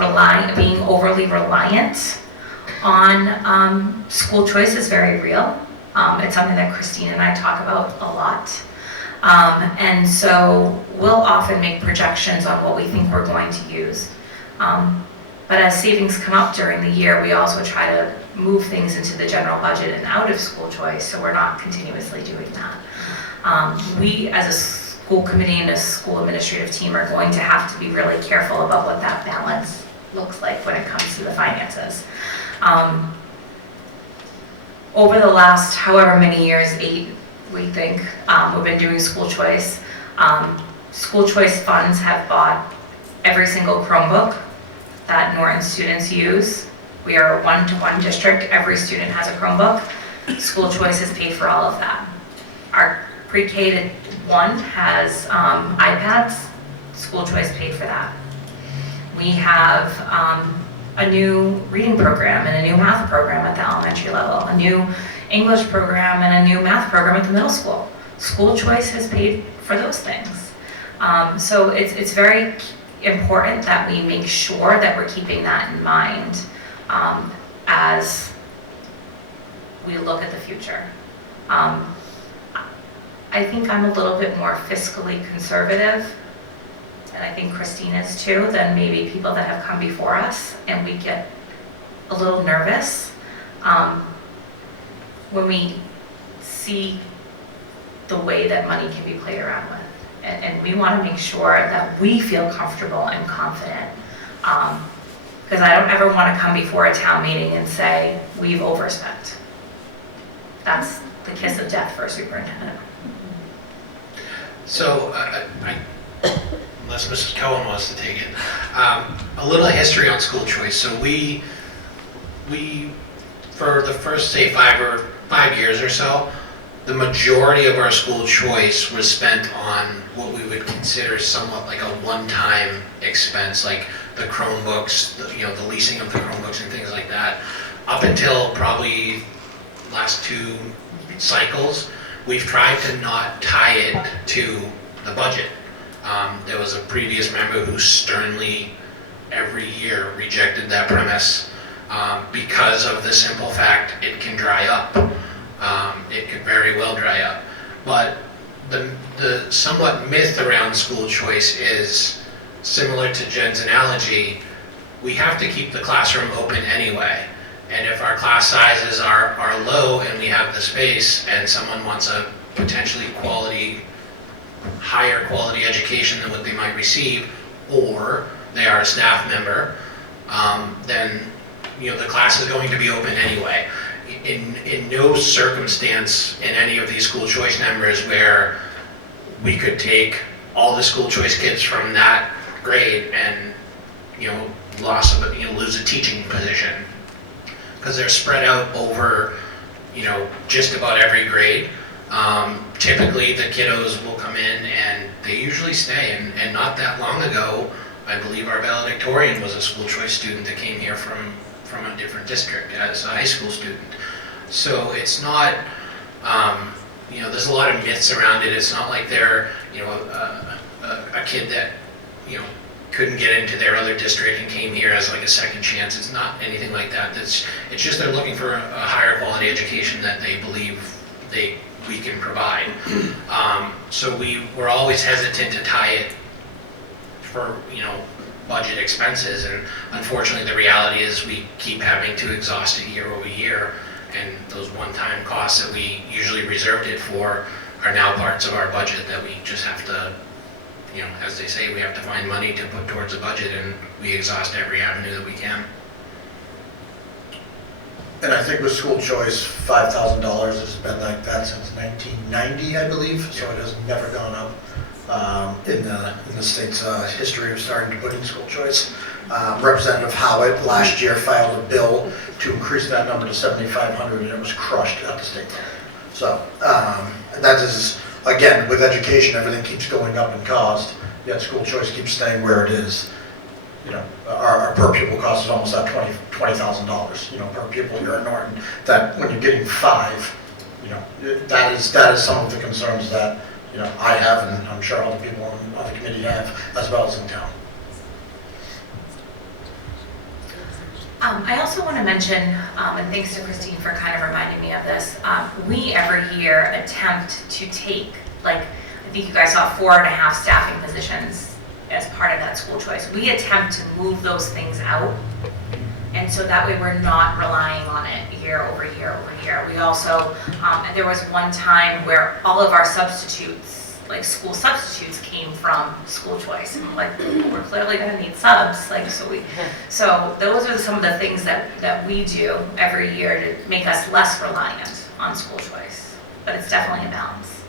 being overly reliant on school choice is very real. It's something that Christine and I talk about a lot. And so we'll often make projections on what we think we're going to use. But as savings come up during the year, we also try to move things into the general budget and out of school choice, so we're not continuously doing that. We, as a school committee and a school administrative team, are going to have to be really careful about what that balance looks like when it comes to the finances. Over the last however many years, 8, we think, we've been doing school choice. School choice funds have bought every single Chromebook that Norton students use. We are a 1-to-1 district. Every student has a Chromebook. School choice has paid for all of that. Our pre-K to 1 has iPads. School choice paid for that. We have a new reading program and a new math program at the elementary level, a new English program and a new math program at the middle school. School choice has paid for those things. So it's very important that we make sure that we're keeping that in mind as we look at the future. I think I'm a little bit more fiscally conservative, and I think Christine is too, than maybe people that have come before us, and we get a little nervous when we see the way that money can be played around with. And we want to make sure that we feel comfortable and confident. Because I don't ever want to come before a town meeting and say, we've overspent. That's the kiss of death for a superintendent. So, unless Mrs. Cohen wants to take it, a little history on school choice. So we for the first, say, 5 years or so, the majority of our school choice was spent on what we would consider somewhat like a one-time expense, like the Chromebooks, the leasing of the Chromebooks and things like that. Up until probably last 2 cycles, we've tried to not tie it to the budget. There was a previous member who sternly, every year, rejected that premise because of the simple fact it can dry up. It could very well dry up. But the somewhat myth around school choice is similar to Jen's analogy. We have to keep the classroom open anyway. And if our class sizes are low and we have the space and someone wants a potentially higher quality education than what they might receive, or they are a staff member, then the class is going to be open anyway. In no circumstance in any of these school choice numbers where we could take all the school choice kids from that grade and lose a teaching position, because they're spread out over just about every grade. Typically the kiddos will come in and they usually stay, and not that long ago I believe our valedictorian was a school choice student that came here from a different district as a high school student. So it's not, there's a lot of myths around it. It's not like they're, a kid that, couldn't get into their other district and came here as like a second chance. It's not anything like that. It's just they're looking for a higher quality education that they believe we can provide. So we're always hesitant to tie it for, budget expenses, and unfortunately the reality is we keep having to exhaust it year over year, and those one-time costs that we usually reserved it for are now parts of our budget that we just have to you know, as they say, we have to find money to put towards a budget, and we exhaust every avenue that we can. And I think with school choice, $5,000 has been like that since 1990, I believe, so it has never gone up in the state's history of starting to put in school choice. Representative Howitt last year filed a bill to increase that number to $7,500, and it was crushed at the state level. So that is, again, with education, everything keeps going up in cost, yet school choice keeps staying where it is. You know, our per pupil cost is almost at $20,000, you know, per pupil here in Norton. That when you're getting 5, you know, that is some of the concerns that, you know, I have, and I'm sure other people on the committee have, as well as in town. I also want to mention, and thanks to Christine for kind of reminding me of this, we every year attempt to take, like, I think you guys saw 4.5 staffing positions as part of that school choice. We attempt to move those things out, and so that way we're not relying on it year over year over year. We also, there was one time where all of our substitutes, like school substitutes, came from school choice. And we're like, we're clearly going to need subs, like, so those are some of the things that we do every year to make us less reliant on school choice. But it's definitely a balance.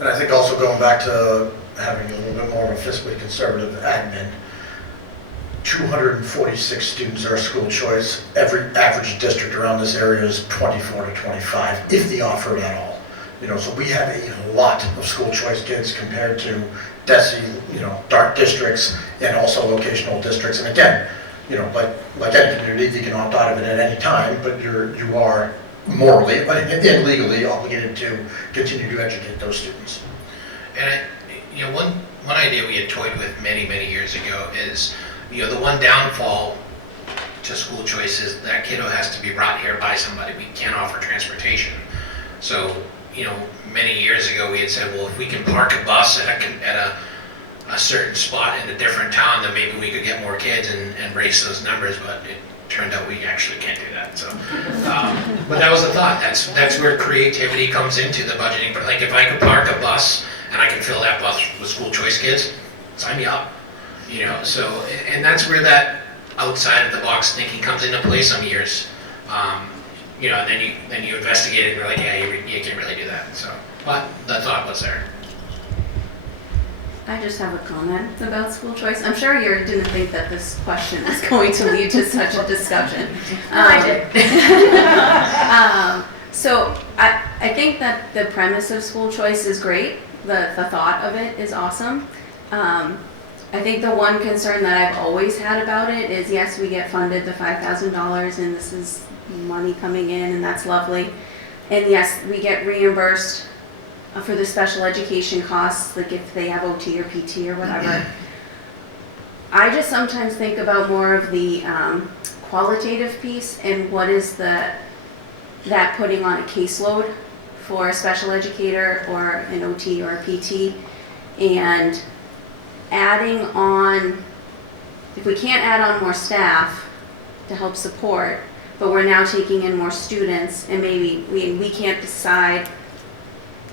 And I think also going back to having a little bit more of a fiscally conservative admin, 246 students are school choice. Every average district around this area is 24 to 25, if they offer it at all. You know, so we have a lot of school choice kids compared to DESE, you know, dark districts and also locational districts. And again, you know, like any community, you can opt out of it at any time, but you are morally and legally obligated to continue to educate those students. And you know, one idea we had toyed with many years ago is, you know, the one downfall to school choice is that kiddo has to be brought here by somebody. We can't offer transportation. So, you know, many years ago we had said, well, if we can park a bus at a certain spot in a different town, then maybe we could get more kids and raise those numbers. But it turned out we actually can't do that. So, but that was the thought. That's where creativity comes into the budgeting. But like, if I could park a bus and I can fill that bus with school choice kids, sign me up. You know, so, and that's where that outside of the box thinking comes into play some years. You know, and then you investigate it and you're like, yeah, you can really do that. So, but the thought was there. I just have a comment about school choice. I'm sure you didn't think that this question was going to lead to such a discussion. I did. So I think that the premise of school choice is great. The thought of it is awesome. I think the one concern that I've always had about it is, yes, we get funded the $5,000 and this is money coming in and that's lovely. And yes, we get reimbursed for the special education costs, like if they have OT or PT or whatever. I just sometimes think about more of the qualitative piece and what is that putting on a caseload for a special educator or an OT or a PT, and adding on, if we can't add on more staff to help support, but we're now taking in more students and maybe we can't decide,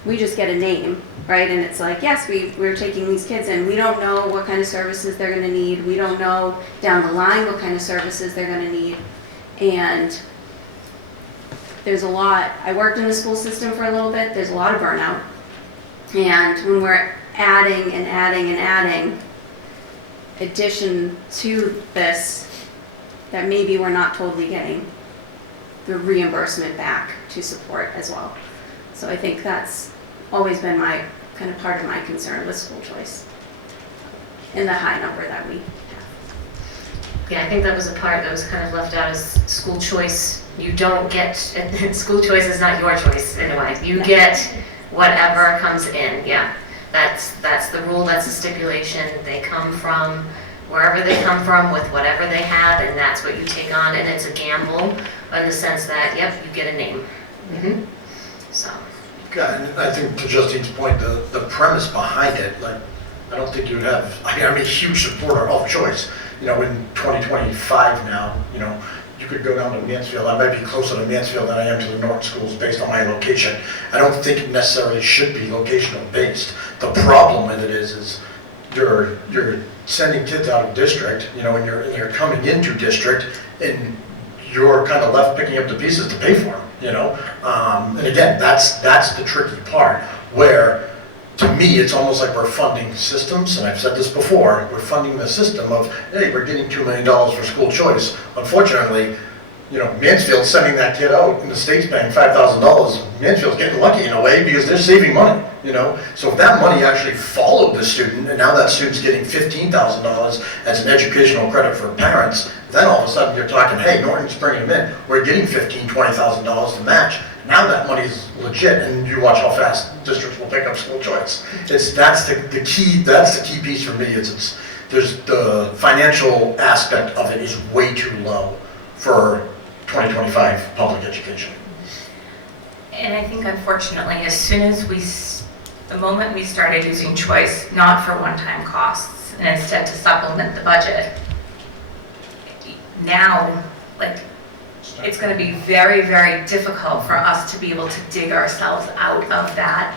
we just get a name, right? And it's like, yes, we're taking these kids in. We don't know what kind of services they're gonna need. We don't know down the line what kind of services they're gonna need. And there's a lot, I worked in the school system for a little bit, there's a lot of burnout. And when we're adding and adding and adding addition to this, that maybe we're not totally getting the reimbursement back to support as well. So I think that's always been my kind of part of my concern with school choice and the high number that we have. Yeah, I think that was a part that was kind of left out, as school choice. You don't get, school choice is not your choice in a way. You get whatever comes in, yeah. That's the rule, that's the stipulation. They come from wherever they come from with whatever they have, and that's what you take on, and it's a gamble in the sense that, yep, you get a name. Mm-hmm. So. Yeah, and I think to Justine's point, the premise behind it, like, I don't think you would have, I'm a huge supporter of choice. You know, in 2025 now, you know, you could go down to Mansfield, I might be closer to Mansfield than I am to the Norton schools based on my location. I don't think it necessarily should be locational based. The problem with it is you're sending kids out of district, you know, and you're coming into district, and you're kind of left picking up the pieces to pay for them, you know? And again, that's the tricky part, where, to me, it's almost like we're funding systems, and I've said this before, we're funding the system of, hey, we're getting $2 million for school choice. Unfortunately, you know, Mansfield's sending that kid out, and the state's paying $5,000. Mansfield's getting lucky in a way because they're saving money, you know? So if that money actually followed the student, and now that student's getting $15,000 as an educational credit for parents, then all of a sudden you're talking, hey, Norton's bringing them in. We're getting $15,000, $20,000 to match. Now that money's legit, and you watch how fast districts will pick up school choice. That's the key piece for me. There's the financial aspect of it is way too low for 2025 public education. And I think unfortunately, as soon as the moment we started using choice, not for one-time costs, and instead to supplement the budget, now, like, it's going to be very, very difficult for us to be able to dig ourselves out of that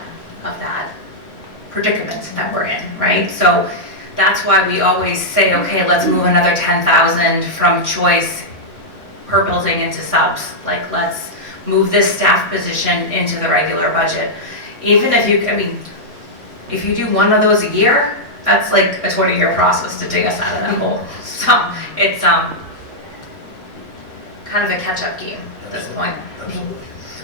predicament that we're in, right? So that's why we always say, okay, let's move another 10,000 from choice per building into subs. Like, let's move this staff position into the regular budget. Even if if you do one of those a year, that's like a 20-year process to dig us out of that hole. So it's kind of a catch-up game at this point.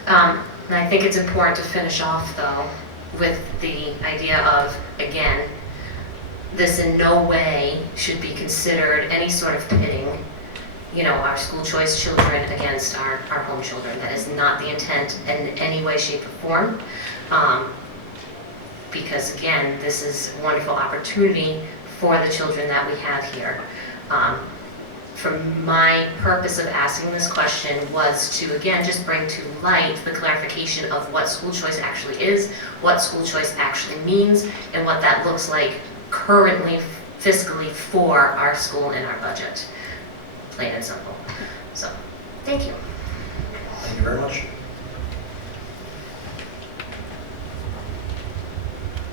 And I think it's important to finish off, though, with the idea of, again, this in no way should be considered any sort of pitting, you know, our school choice children against our home children. That is not the intent in any way, shape, or form. Because, again, this is a wonderful opportunity for the children that we have here. From my purpose of asking this question was to, again, just bring to light the clarification of what school choice actually is, what school choice actually means, and what that looks like currently, fiscally, for our school and our budget. Plain and simple. So, thank you. Thank you very much.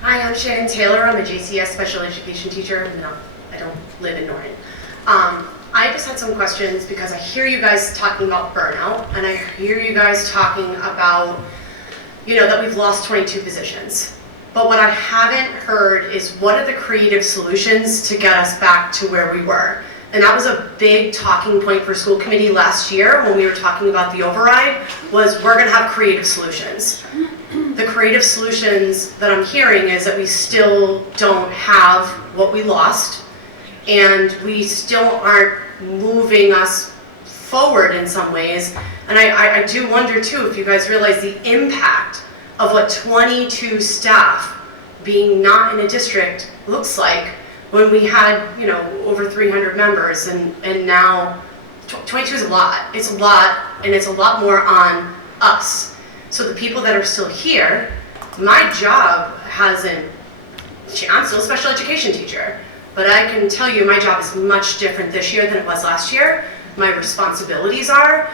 Hi, I'm Shannon Taylor. I'm a JCS special education teacher. No, I don't live in Norton. I just had some questions because I hear you guys talking about burnout, and I hear you guys talking about, you know, that we've lost 22 positions. But what I haven't heard is what are the creative solutions to get us back to where we were? And that was a big talking point for school committee last year when we were talking about the override, was we're gonna have creative solutions. The creative solutions that I'm hearing is that we still don't have what we lost, and we still aren't moving us forward in some ways. And I do wonder too if you guys realize the impact of what 22 staff being not in a district looks like when we had, you know, over 300 members, and now 22 is a lot. It's a lot, and it's a lot more on us. So the people that are still here, my job hasn't, I'm still a special education teacher, but I can tell you my job is much different this year than it was last year. My responsibilities are,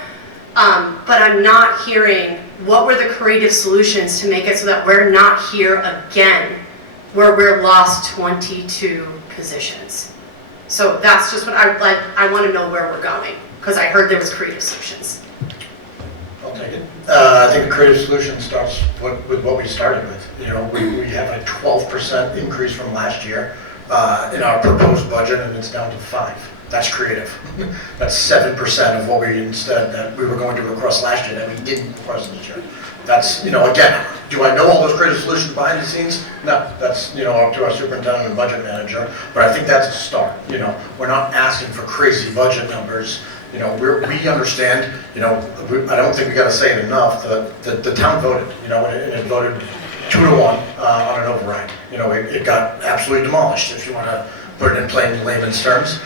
but I'm not hearing what were the creative solutions to make it so that we're not here again where we're lost 22 positions. So that's just what I want to know where we're going, because I heard there was creative solutions. I'll take it. I think the creative solution starts with what we started with. You know, we have a 12% increase from last year in our proposed budget, and it's down to 5%. That's creative. That's 7% of what that we were going to request last year that we didn't request this year. That's, you know, again, do I know all those creative solutions behind the scenes? No, that's, you know, up to our superintendent and budget manager, but I think that's a start. You know, we're not asking for crazy budget numbers. You know, we understand, you know, I don't think we got to say it enough, the town voted, you know, and it voted 2-1 on an override. You know, it got absolutely demolished, if you want to put it in plain layman's terms.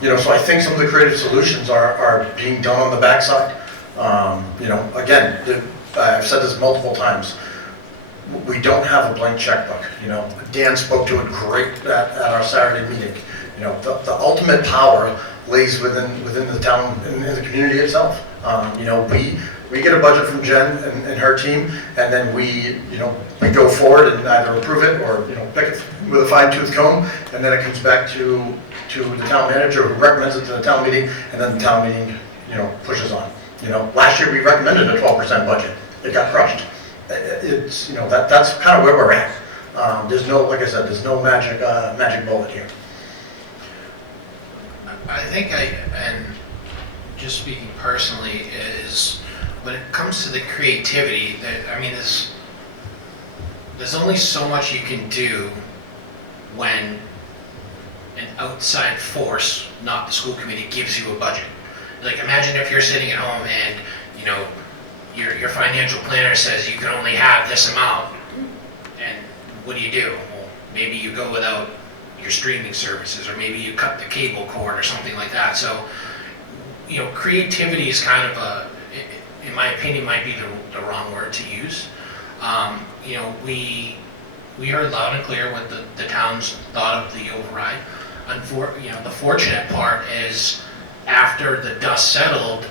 You know, so I think some of the creative solutions are being done on the backside. You know, again, I've said this multiple times, we don't have a blank checkbook. You know, Dan spoke to it great at our Saturday meeting. You know, the ultimate power lays within the town and the community itself. You know, we get a budget from Jen and her team, and then we go forward and either approve it or, pick it with a fine-tooth comb, and then it comes back to the town manager, who recommends it to the town meeting, and then the town meeting, pushes on. Last year we recommended a 12% budget. It got crushed. It's, that's kind of where we're at. There's no, like I said, there's no magic bullet here. I think and just speaking personally, is when it comes to the creativity, there's only so much you can do when an outside force, not the school committee, gives you a budget. Like, imagine if you're sitting at home and, your financial planner says you can only have this amount, and what do? Well, maybe you go without your streaming services, or maybe you cut the cable cord or something like that. So, creativity is kind of in my opinion, might be the wrong word to use. We heard loud and clear what the town's thought of the override. The fortunate part is, after the dust settled,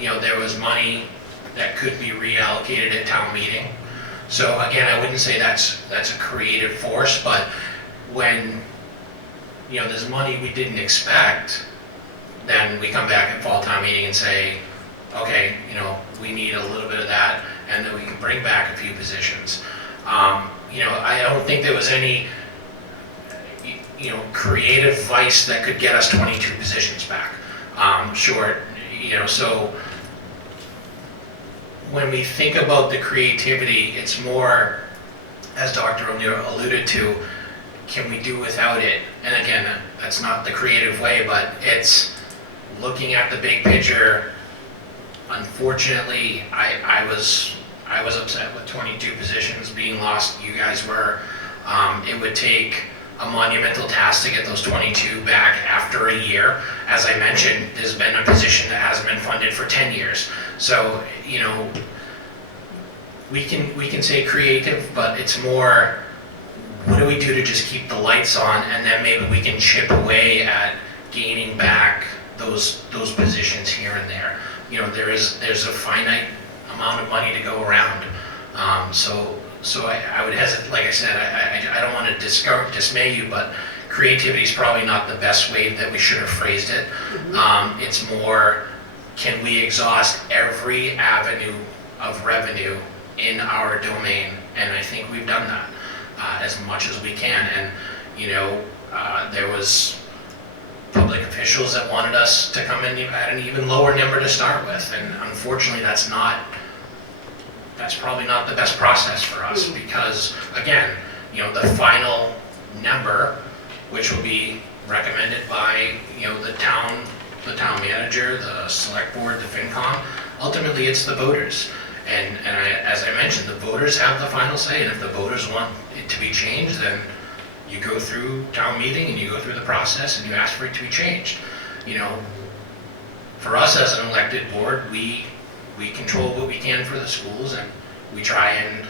there was money that could be reallocated at town meeting. So again, I wouldn't say that's a creative force, but when there's money we didn't expect, then we come back at fall town meeting and say, okay, we need a little bit of that, and then we can bring back a few positions. I don't think there was any creative vice that could get us 22 positions back. So when we think about the creativity, it's more, as Dr. O'Neill alluded to, can we do without it? And again, that's not the creative way, but it's looking at the big picture. Unfortunately, I was upset with 22 positions being lost. You guys were. It would take a monumental task to get those 22 back after a year. As I mentioned, there's been a position that hasn't been funded for 10 years. So, we can say creative, but it's more, what do we do to just keep the lights on, and then maybe we can chip away at gaining back those positions here and there. There's a finite amount of money to go around. So I would hesitate. Like I said, I don't want to dismay you, but creativity is probably not the best way that we should have phrased it. It's more, can we exhaust every avenue of revenue in our domain? And I think we've done that as much as we can. And there was public officials that wanted us to come in at an even lower number to start with, and unfortunately that's probably not the best process for us, because again, the final number, which will be recommended by the town manager, the select board, the FinCom, ultimately it's the voters. And as I mentioned, the voters have the final say, and if the voters want it to be changed, then you go through town meeting and you go through the process and you ask for it to be changed. For us as an elected board, we control what we can for the schools, and we try and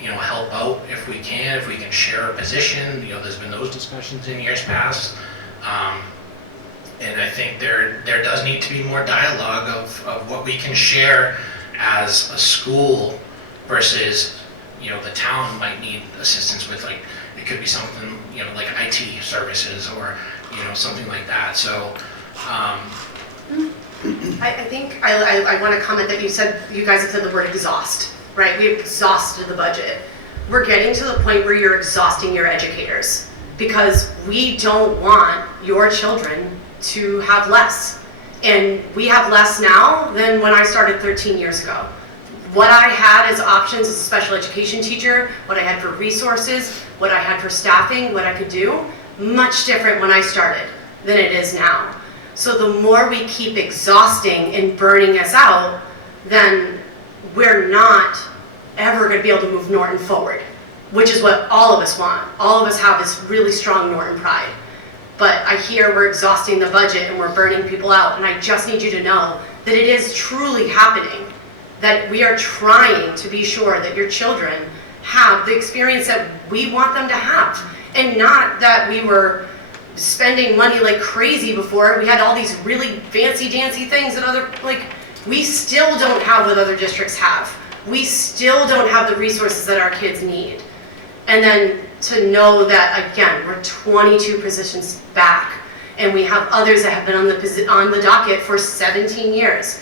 help out if we can share a position. There's been those discussions in years past, and I think there does need to be more dialogue of what we can share as a school versus the town might need assistance with, like it could be something like IT services or something like that. So I think I want to comment that you guys have said the word exhaust, right? We've exhausted the budget. We're getting to the point where you're exhausting your educators, because we don't want your children to have less. And we have less now than when I started 13 years ago. What I had as options as a special education teacher, what I had for resources, what I had for staffing, what I could do, much different when I started than it is now. So the more we keep exhausting and burning us out, then we're not ever going to be able to move Norton forward, which is what all of us want. All of us have this really strong Norton pride. But I hear we're exhausting the budget and we're burning people out, and I just need you to know that it is truly happening, that we are trying to be sure that your children have the experience that we want them to have, and not that we were spending money like crazy before. We had all these really fancy dancy things that other, like, we still don't have what other districts have. We still don't have the resources that our kids need. And then to know that, again, we're 22 positions back, and we have others that have been on the docket for 17 years.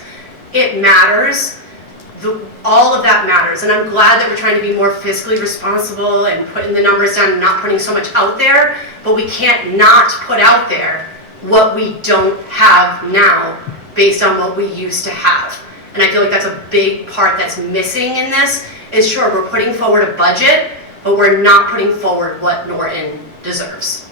It matters. All of that matters, and I'm glad that we're trying to be more fiscally responsible and putting the numbers down and not putting so much out there, but we can't not put out there what we don't have now based on what we used to have. And I feel like that's a big part that's missing in this, is sure, we're putting forward a budget, but we're not putting forward what Norton deserves.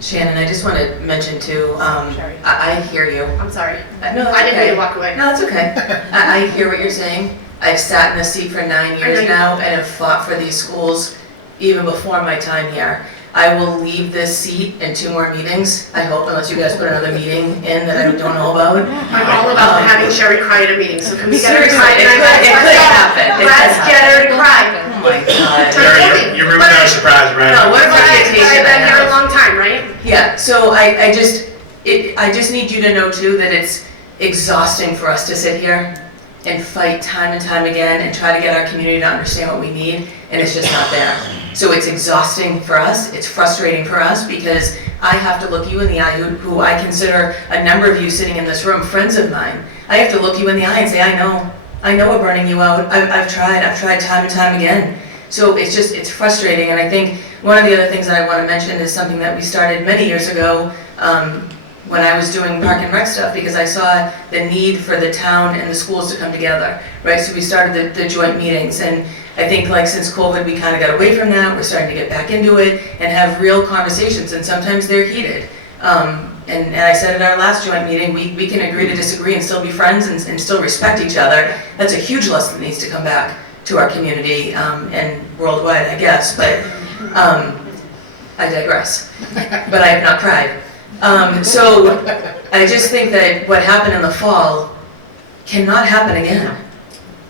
Shannon, I just want to mention too, I hear you. I'm sorry. No, that's I didn't okay. mean to walk away. No, it's okay. I hear what you're saying. I've sat in this seat for 9 years now and have fought for these schools even before my time here. I will leave this seat in 2 more meetings, I hope, unless you guys put another meeting in that I don't know about. I'm all about having Sherry cry at a meeting, so can we get her to Seriously, cry tonight? it could happen. It Let's could get her to happen. cry. Oh my God. Sherry, you're ruining our surprise, right? No, what if I get I've been here a long time, right? Yeah, so I just need you to know too that it's exhausting for us to sit here and fight time and time again and try to get our community to understand what we need, and it's just not there. So it's exhausting for us, it's frustrating for us, because I have to look you in the eye, who I consider a number of you sitting in this room, friends of mine. I have to look you in the eye and say, I know we're burning you out. I've tried time and time again. So it's frustrating, and I think one of the other things that I want to mention is something that we started many years ago when I was doing Park and Rec stuff, because I saw the need for the town and the schools to come together, right? So we started the joint meetings, and I think like since COVID, we kind of got away from that. We're starting to get back into it and have real conversations, and sometimes they're heated. And I said at our last joint meeting, we can agree to disagree and still be friends and still respect each other. That's a huge lesson that needs to come back to our community and worldwide, I guess, but I digress. But I have not cried. So I just think that what happened in the fall cannot happen again.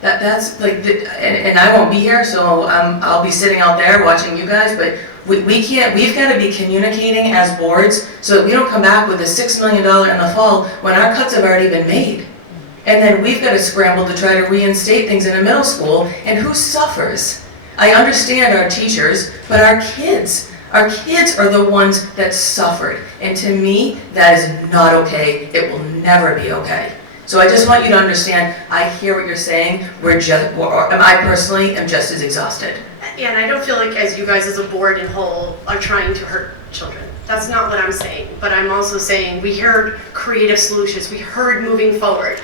That's like, and I won't be here, so I'll be sitting out there watching you guys, but we've got to be communicating as boards so that we don't come back with a $6 million in the fall when our cuts have already been made. And then we've got to scramble to try to reinstate things in a middle school, and who suffers? I understand our teachers, but our kids are the ones that suffered. And to me, that is not okay. It will never be okay. So I just want you to understand, I hear what you're saying. I personally am just as exhausted. Yeah, and I don't feel like as you guys as a board in whole are trying to hurt children. That's not what I'm saying. But I'm also saying we heard creative solutions. We heard moving forward.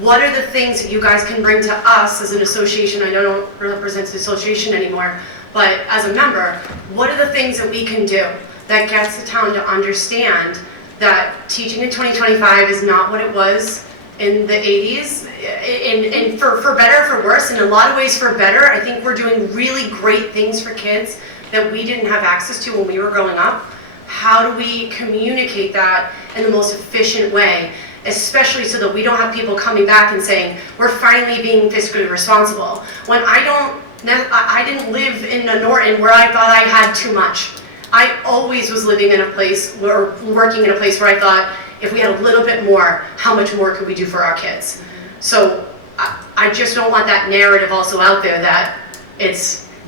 What are the things that you guys can bring to us as an association? I don't represent the association anymore, but as a member, what are the things that we can do that gets the town to understand that teaching in 2025 is not what it was in the 80s, and for better, for worse, in a lot of ways for better. I think we're doing really great things for kids that we didn't have access to when we were growing up. How do we communicate that in the most efficient way, especially so that we don't have people coming back and saying, we're finally being fiscally responsible, when I didn't live in a Norton where I thought I had too much. I always was living in a place, or working in a place where I thought, if we had a little bit more, how much more could we do for our kids? So I just don't want that narrative also out there that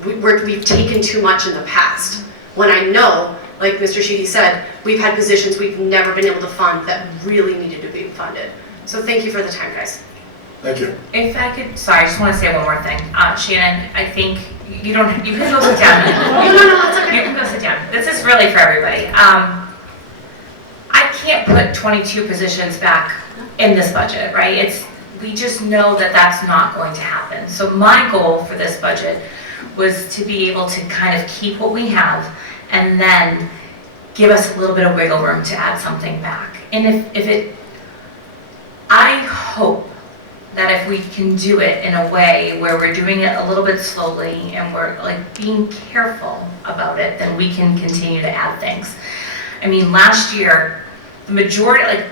we've taken too much in the past. When I know, like Mr. Sheedy said, we've had positions we've never been able to fund that really needed to be funded. So thank you for the time, guys. Thank you. If I could, sorry, I just want to say one more thing. Shannon, I think you can go sit down. No, it's okay. You can go sit down. This is really for everybody. I can't put 22 positions back in this budget, right? We just know that that's not going to happen. So my goal for this budget was to be able to kind of keep what we have and then give us a little bit of wiggle room to add something back. And I hope that if we can do it in a way where we're doing it a little bit slowly and we're like being careful about it, then we can continue to add things. I mean, last year, the majority, like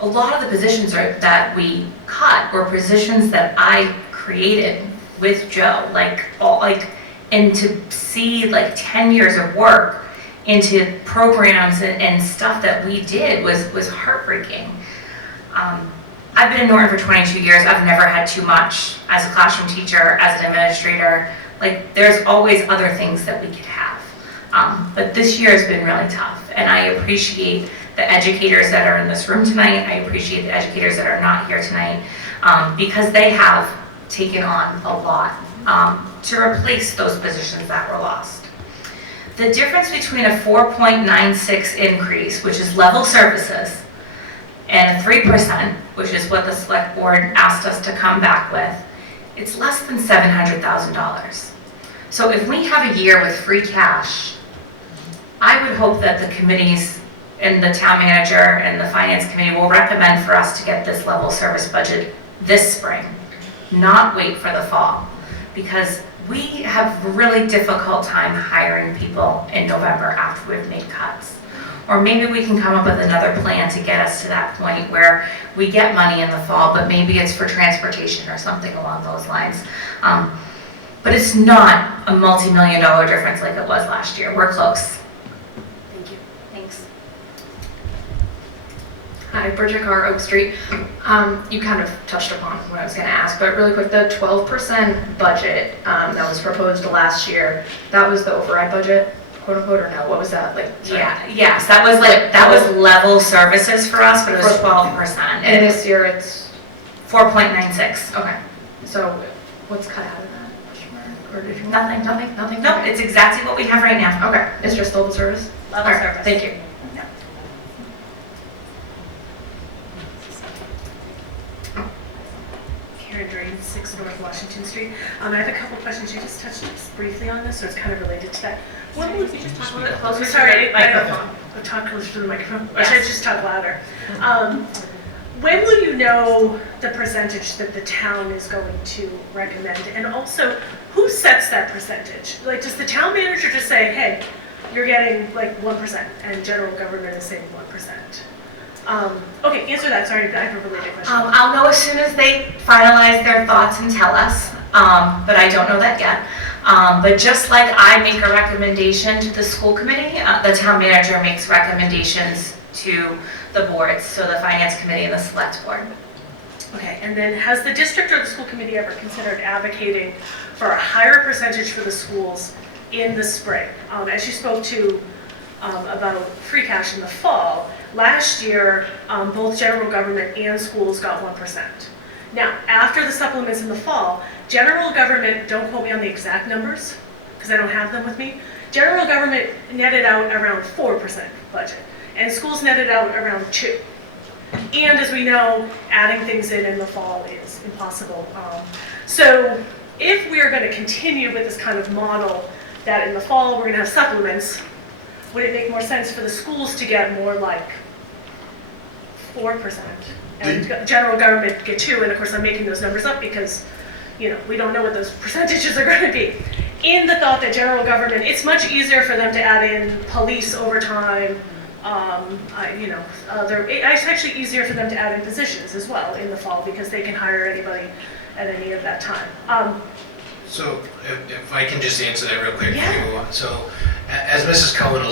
a lot of the positions that we cut were positions that I created with Joe, and to see like 10 years of work into programs and stuff that we did was heartbreaking. I've been in Norton for 22 years. I've never had too much as a classroom teacher, as an administrator. Like, there's always other things that we could have. But this year has been really tough, and I appreciate the educators that are in this room tonight. I appreciate the educators that are not here tonight, because they have taken on a lot to replace those positions that were lost. The difference between a 4.96 increase, which is level services, and a 3%, which is what the select board asked us to come back with, it's less than $700,000. So if we have a year with free cash, I would hope that the committees and the town manager and the finance committee will recommend for us to get this level service budget this spring, not wait for the fall, because we have a really difficult time hiring people in November after we've made cuts. Or maybe we can come up with another plan to get us to that point where we get money in the fall, but maybe it's for transportation or something along those lines. But it's not a multi-million-dollar difference like it was last year. We're close. Thank you. Thanks. Hi, Bridget Carr, Oak Street. You kind of touched upon what I was going to ask, but really quick, the 12% budget that was proposed last year, that was the override budget, quote unquote, or no? What was that like? Sorry. Yes, that was level services for us, but it was 12%. And this year it's 4.96. okay. So what's cut out of that? Or did you Nothing. Nope, Okay. it's exactly what we have right now. Okay, it's just level service. Level All right, service. Thank you. Karen Drain, 6 North Washington Street. I have a couple questions. You just touched briefly on this, so it's kind of related to that. When will you just talk a little bit closer? Sorry, I don't talk closer to the microphone. Or should I just talk louder? When will you know the percentage that the town is going to recommend? And also, who sets that percentage? Like, does the town manager just say, hey, you're getting like 1%, and general government is saying 1%? Okay, answer that. Sorry, I have a related question. I'll know as soon as they finalize their thoughts and tell us, but I don't know that yet. But just like I make a recommendation to the school committee, the town manager makes recommendations to the boards, so the finance committee and the select board. Okay, and then has the district or the school committee ever considered advocating for a higher percentage for the schools in the spring? As you spoke to about free cash in the fall, last year, both general government and schools got 1%. Now, after the supplements in the fall, general government, don't quote me on the exact numbers, because I don't have them with me, general government netted out around 4% budget, and schools netted out around 2%. And as we know, adding things in the fall is impossible. So if we are going to continue with this kind of model that in the fall we're going to have supplements, would it make more sense for the schools to get more like 4% and general government get 2%? And of course I'm making those numbers up because, you know, we don't know what those percentages are going to be. In the thought that general government, it's much easier for them to add in police overtime, it's actually easier for them to add in positions as well in the fall because they can hire anybody at any of that time. So if I can just answer that real quick. Yeah. So as Mrs. Cohen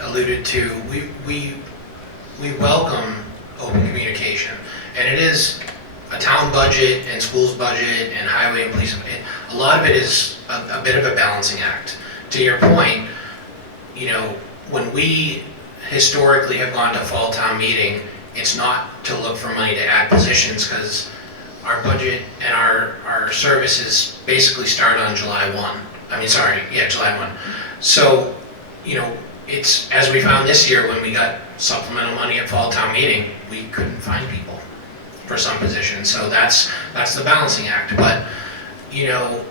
alluded to, we welcome open communication. And it is a town budget and schools budget and highway and police. A lot of it is a bit of a balancing act. To your point, you know, when we historically have gone to fall town meeting, it's not to look for money to add positions because our budget and our services basically start on July 1. July 1. So, you know, it's, as we found this year when we got supplemental money at fall town meeting, we couldn't find people for some positions. So that's the balancing act. But, you know,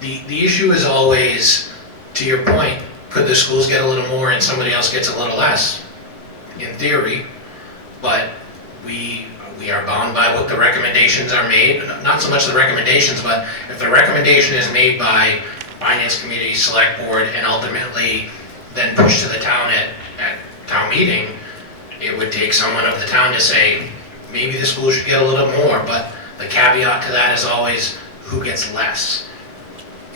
the issue is always, to your point, could the schools get a little more and somebody else gets a little less? In theory, but we are bound by what the recommendations are made. Not so much the recommendations, but if the recommendation is made by finance committee, select board, and ultimately then pushed to the town at town meeting, it would take someone of the town to say, maybe the school should get a little more, but the caveat to that is always who gets less.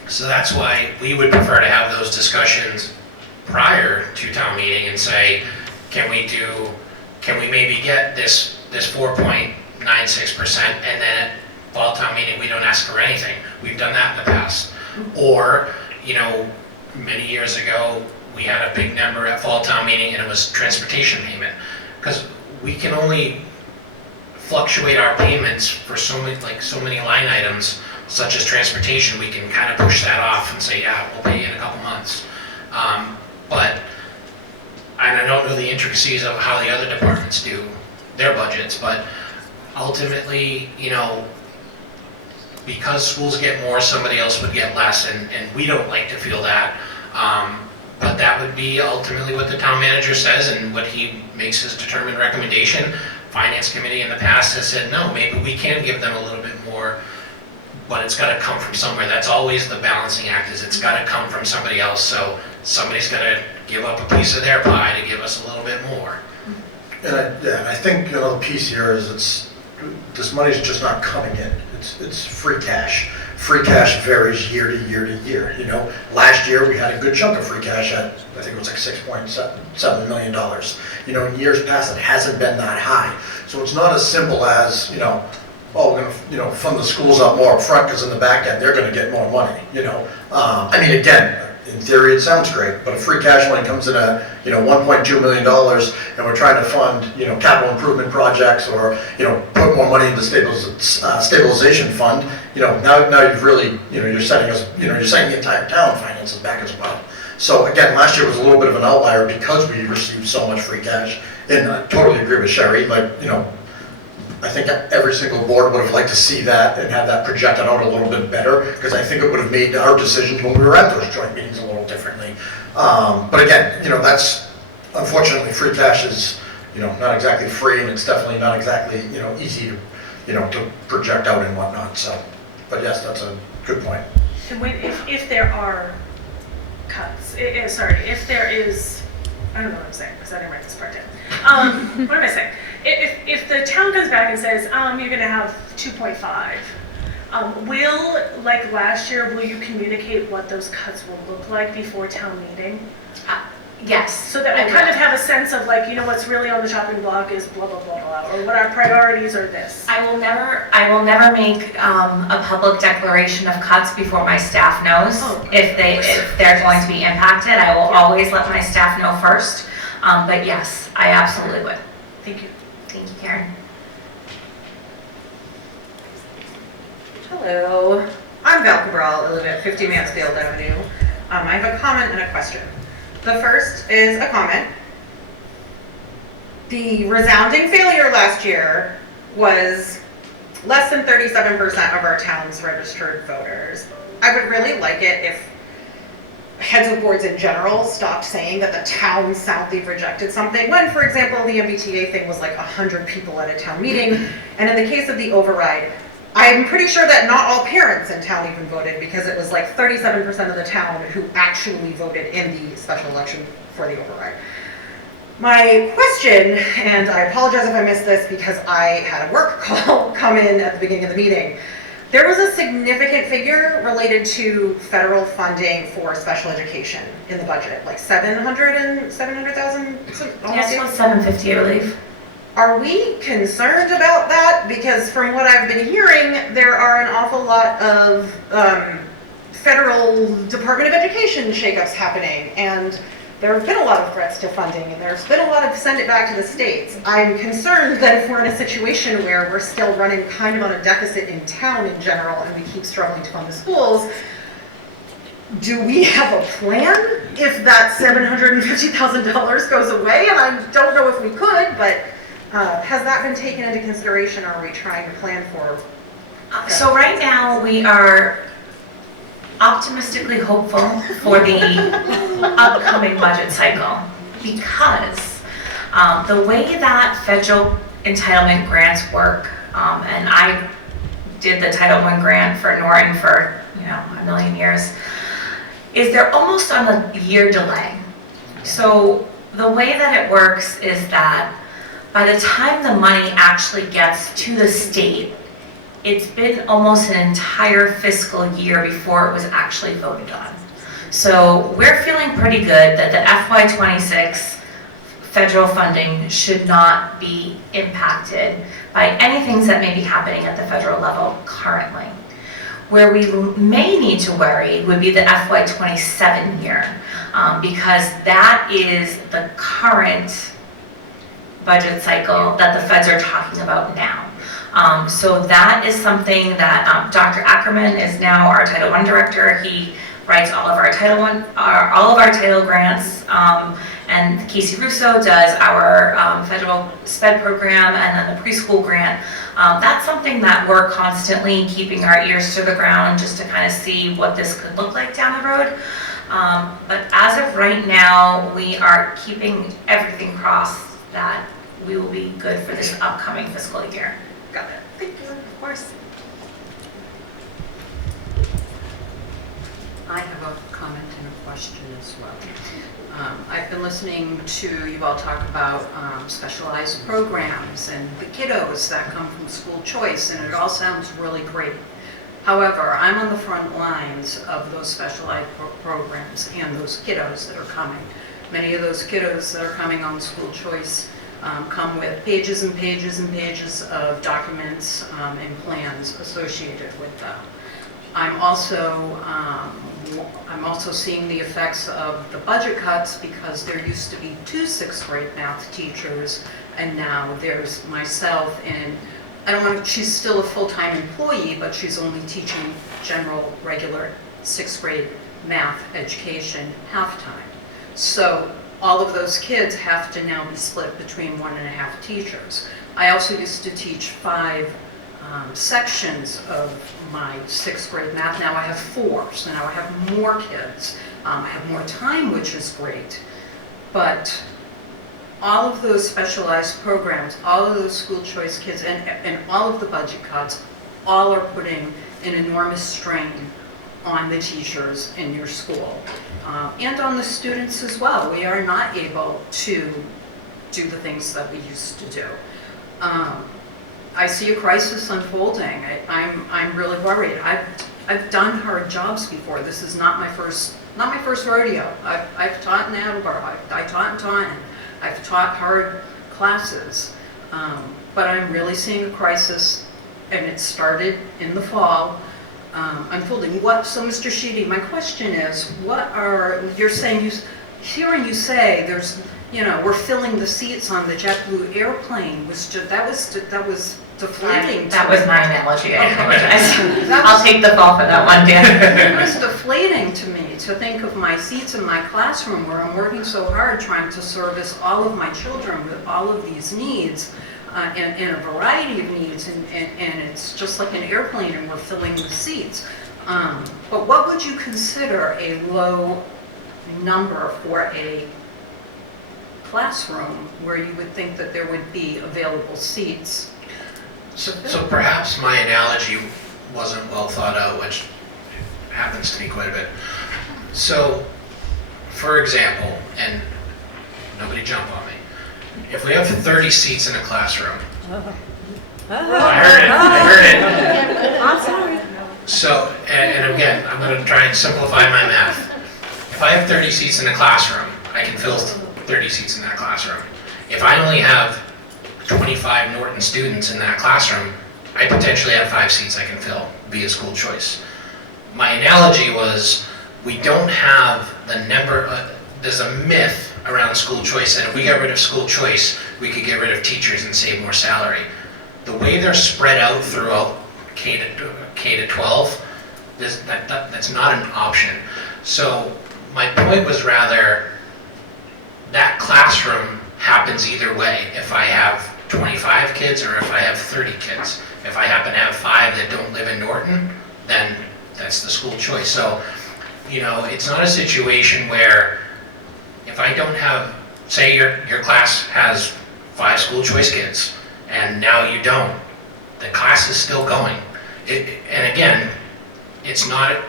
So that's why we would prefer to have those discussions prior to town meeting and say, can we maybe get this 4.96%, and then at fall town meeting, we don't ask for anything. We've done that in the past. Or, many years ago, we had a big number at fall town meeting and it was transportation payment. Because we can only fluctuate our payments for so many line items, such as transportation. We can kind of push that off and say, yeah, we'll pay you in a couple months. And I don't know the intricacies of how the other departments do their budgets, but ultimately, because schools get more, somebody else would get less, and we don't like to feel that. But that would be ultimately what the town manager says and what he makes his determined recommendation. Finance committee in the past has said, no, maybe we can give them a little bit more, but it's got to come from somewhere. That's always the balancing act, is it's got to come from somebody else. So somebody's got to give up a piece of their pie to give us a little bit more. And I think the piece here is this money's just not coming in. It's free cash. Free cash varies year to year to year. Last year we had a good chunk of free cash at, I think it was like $6.7 million. In years past it hasn't been that high. So it's not as simple as, we're going to fund the schools up more up front because in the back end they're going to get more money. Again, in theory it sounds great, but if free cash money comes in at $1.2 million and we're trying to fund capital improvement projects or put more money into stabilization fund, now you've really you're setting the entire town finances back as well. So again, last year was a little bit of an outlier because we received so much free cash, and I totally agree with Sherry, but I think every single board would have liked to see that and have that projected out a little bit better, because I think it would have made our decisions when we were at those joint meetings a little differently. But again, that's unfortunately free cash is not exactly free, and it's definitely not exactly easy to project out and whatnot. So, but yes, that's a good point. And if there are cuts, if there is, I don't know what I'm saying because I didn't write this part down. What am I saying? If the town comes back and says, you're going to have 2.5, like last year, will you communicate what those cuts will look like before town meeting? Yes. So that I kind of have a sense of what's really on the chopping block is blah, blah, blah, blah, or what our priorities are this. I will never make a public declaration of cuts before my staff knows if they're going to be impacted. I will always let my staff know first. But yes, I absolutely would. Thank you. Thank you, Karen. Hello, I'm Val Cabral. I live at 50 Mansfield Avenue. I have a comment and a question. The first is a comment. The resounding failure last year was less than 37% of our town's registered voters. I would really like it if heads of boards in general stopped saying that the town soundly rejected something when, for example, the MBTA thing was like 100 people at a town meeting. And in the case of the override, I'm pretty sure that not all parents in town even voted, because it was like 37% of the town who actually voted in the special election for the override. My question, and I apologize if I missed this because I had a work call come in at the beginning of the meeting. There was a significant figure related to federal funding for special education in the budget, like 700,000. Yes, it was 750, I believe. Are we concerned about that? Because from what I've been hearing, there are an awful lot of federal Department of Education shakeups happening, and there have been a lot of threats to funding, and there's been a lot of send it back to the states. I'm concerned that if we're in a situation where we're still running kind of on a deficit in town in general, and we keep struggling to fund the schools, do we have a plan if that $750,000 goes away? And I don't know if we could, but has that been taken into consideration, or are we trying to plan for? So right now we are optimistically hopeful for the upcoming budget cycle, because the way that federal entitlement grants work, and I did the Title I grant for Norton for a million years, is they're almost on a year delay. So the way that it works is that by the time the money actually gets to the state, it's been almost an entire fiscal year before it was actually voted on. So we're feeling pretty good that the FY26 federal funding should not be impacted by any things that may be happening at the federal level currently. Where we may need to worry would be the FY27 year, because that is the current budget cycle that the feds are talking about now. So that is something that Dr. Ackerman is now our Title I director. He writes all of our Title grants, and Casey Russo does our federal SPED program and then the preschool grant. That's something that we're constantly keeping our ears to the ground just to kind of see what this could look like down the road. But as of right now, we are keeping everything crossed that we will be good for this upcoming fiscal year. Got it. Thank you, of course. I have a comment and a question as well. I've been listening to you all talk about specialized programs and the kiddos that come from school choice, and it all sounds really great. However, I'm on the front lines of those specialized programs and those kiddos that are coming. Many of those kiddos that are coming on school choice come with pages and pages and pages of documents and plans associated with them. I'm also seeing the effects of the budget cuts because there used to be 2 6th grade math teachers, and now there's myself, and she's still a full-time employee, but she's only teaching general, regular 6th grade math education half-time. So all of those kids have to now be split between 1.5 teachers. I also used to teach 5 sections of my 6th grade math. Now I have 4, so now I have more kids. I have more time, which is great. But all of those specialized programs, all of those school choice kids, and all of the budget cuts, all are putting an enormous strain on the teachers in your school. And on the students as well. We are not able to do the things that we used to do. I see a crisis unfolding. I'm really worried. I've done hard jobs before. This is not my first rodeo. I've taught in Attleboro. I taught in Taunton. I've taught hard classes. But I'm really seeing a crisis, and it started in the fall, unfolding. So Mr. Sheedy, my question is, you're saying, hearing you say there's, we're filling the seats on the JetBlue airplane, that was deflating. That was my analogy, I apologize. I'll take the fall for that one, Dan. It was deflating to me to think of my seats in my classroom where I'm working so hard trying to service all of my children with all of these needs, and a variety of needs, and it's just like an airplane and we're filling the seats. But what would you consider a low number for a classroom where you would think that there would be available seats? So perhaps my analogy wasn't well thought out, which happens to me quite a bit. So, for example, and nobody jump on me, if we have 30 seats in a classroom, I heard it. I'm sorry. So, and again, I'm going to try and simplify my math. If I have 30 seats in a classroom, I can fill 30 seats in that classroom. If I only have 25 Norton students in that classroom, I potentially have 5 seats I can fill via school choice. My analogy was, we don't have the number, there's a myth around school choice that if we got rid of school choice, we could get rid of teachers and save more salary. The way they're spread out throughout K to 12, that's not an option. So my point was rather, that classroom happens either way. If I have 25 kids or if I have 30 kids. If I happen to have 5 that don't live in Norton, then that's the school choice. So, it's not a situation where if I don't have, say your class has 5 school choice kids and now you don't, the class is still going. And again, it's not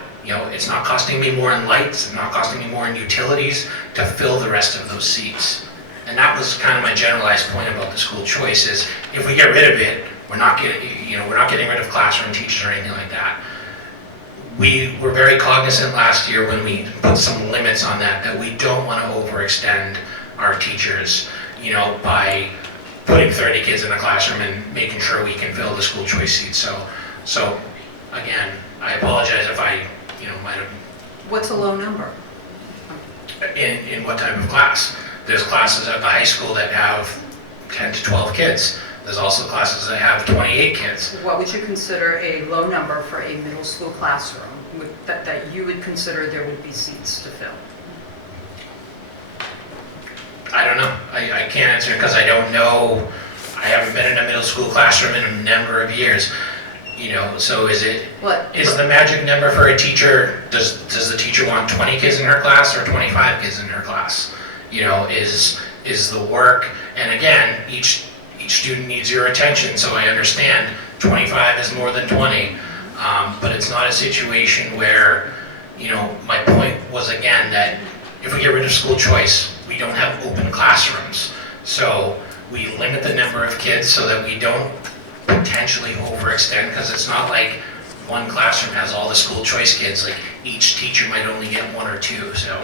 costing me more in lights, it's not costing me more in utilities to fill the rest of those seats. And that was kind of my generalized point about the school choice is, if we get rid of it, we're not getting rid of classroom teachers or anything like that. we were very cognizant last year when we put some limits on that we don't want to overextend our teachers, by putting 30 kids in a classroom and making sure we can fill the school choice seats. So again, I apologize if I, might have, What's a low number? in what type of class. There's classes at the high school that have 10 to 12 kids. There's also classes that have 28 kids. What would you consider a low number for a middle school classroom that you would consider there would be seats to fill? I don't know. I can't answer because I don't know. I haven't been in a middle school classroom in a number of years. So is the magic number for a teacher, does the teacher want 20 kids in her class or 25 kids in her class? Is the work, and again, each student needs your attention, so I understand 25 is more than 20, but it's not a situation where, my point was again that if we get rid of school choice, we don't have open classrooms. So we limit the number of kids so that we don't potentially overextend, because it's not like one classroom has all the school choice kids, like each teacher might only get one or two, so.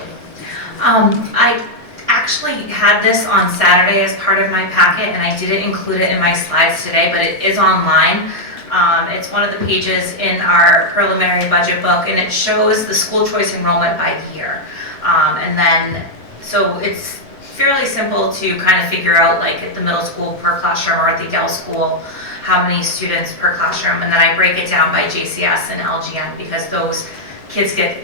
I actually had this on Saturday as part of my packet, and I didn't include it in my slides today, but it is online. It's one of the pages in our preliminary budget book, and it shows the school choice enrollment by year. So it's fairly simple to kind of figure out, like at the middle school per classroom or at the Yale school, how many students per classroom, and then I break it down by JCS and LGN because those kids get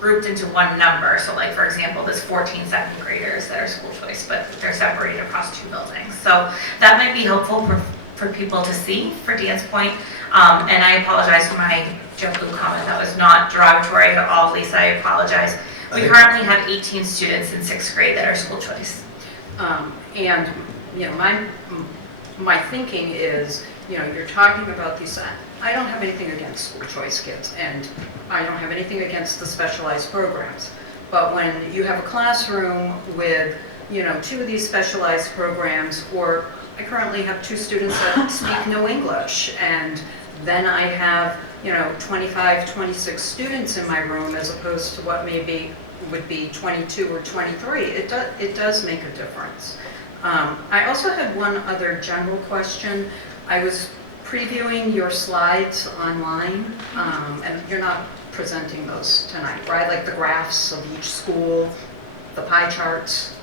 grouped into one number. So like, for example, there's 14 second graders that are school choice, but they're separated across 2 buildings. So that might be helpful for people to see, for Dan's point. And I apologize for my JetBlue comment. That was not derogatory at all, Lisa. I apologize. We currently have 18 students in 6th grade that are school choice. And, my thinking is, you're talking about these, I don't have anything against school choice kids, and I don't have anything against the specialized programs. But when you have a classroom with, 2 of these specialized programs, or I currently have 2 students that speak no English, and then I have, 25, 26 students in my room as opposed to what would be 22 or 23. It does make a difference. I also had one other general question. I was previewing your slides online, and you're not presenting those tonight, right? Like the graphs of each school, the pie charts?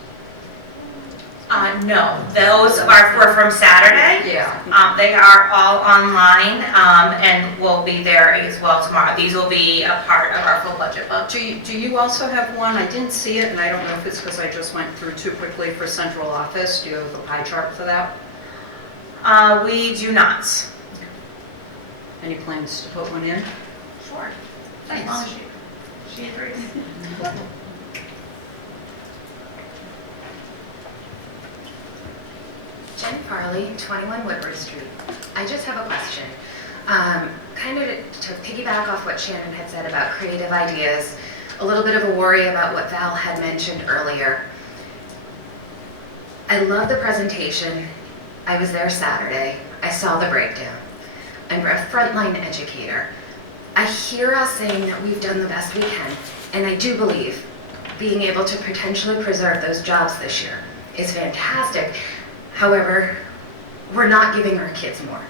No, those were from Saturday. Yeah. They are all online and will be there as well tomorrow. These will be a part of our full budget book. Do you also have one? I didn't see it, and I don't know if it's because I just went through too quickly for central office. Do you have a pie chart for that? We do not. Any plans to put one in? Sure. As long as she agrees. Jen Farley, 21 Woodward Street. I just have a question. Kind of to piggyback off what Shannon had said about creative ideas, a little bit of a worry about what Val had mentioned earlier. I love the presentation. I was there Saturday. I saw the breakdown. I'm a frontline educator. I hear us saying that we've done the best we can, and I do believe being able to potentially preserve those jobs this year is fantastic. However, we're not giving our kids more,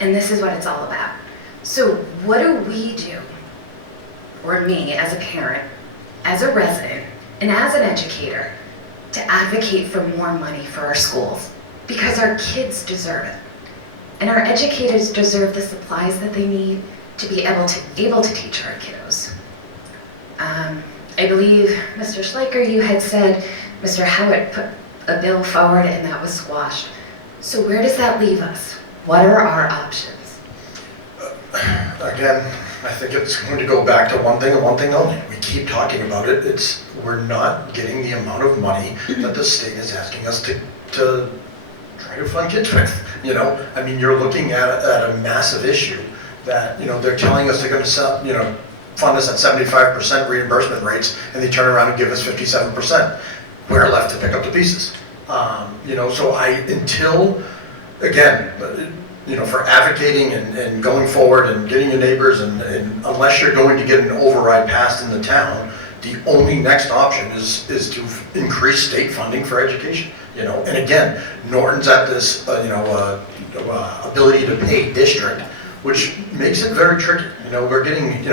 and this is what it's all about. So what do we do, or me as a parent, as a resident, and as an educator, to advocate for more money for our schools? Because our kids deserve it, and our educators deserve the supplies that they need to be able to teach our kiddos. I believe, Mr. Schleicher, you had said Mr. Howitt put a bill forward and that was squashed. So where does that leave us? What are our options? Again, I think it's going to go back to one thing and one thing only. We keep talking about it. We're not getting the amount of money that the state is asking us to try to fund kids with. I mean, you're looking at a massive issue that, they're telling us they're going to fund us at 75% reimbursement rates, and they turn around and give us 57%. We're left to pick up the pieces. So until, again, for advocating and going forward and getting your neighbors, and unless you're going to get an override passed in the town, the only next option is to increase state funding for education. And again, Norton's at this, ability to pay district, which makes it very tricky. We're getting,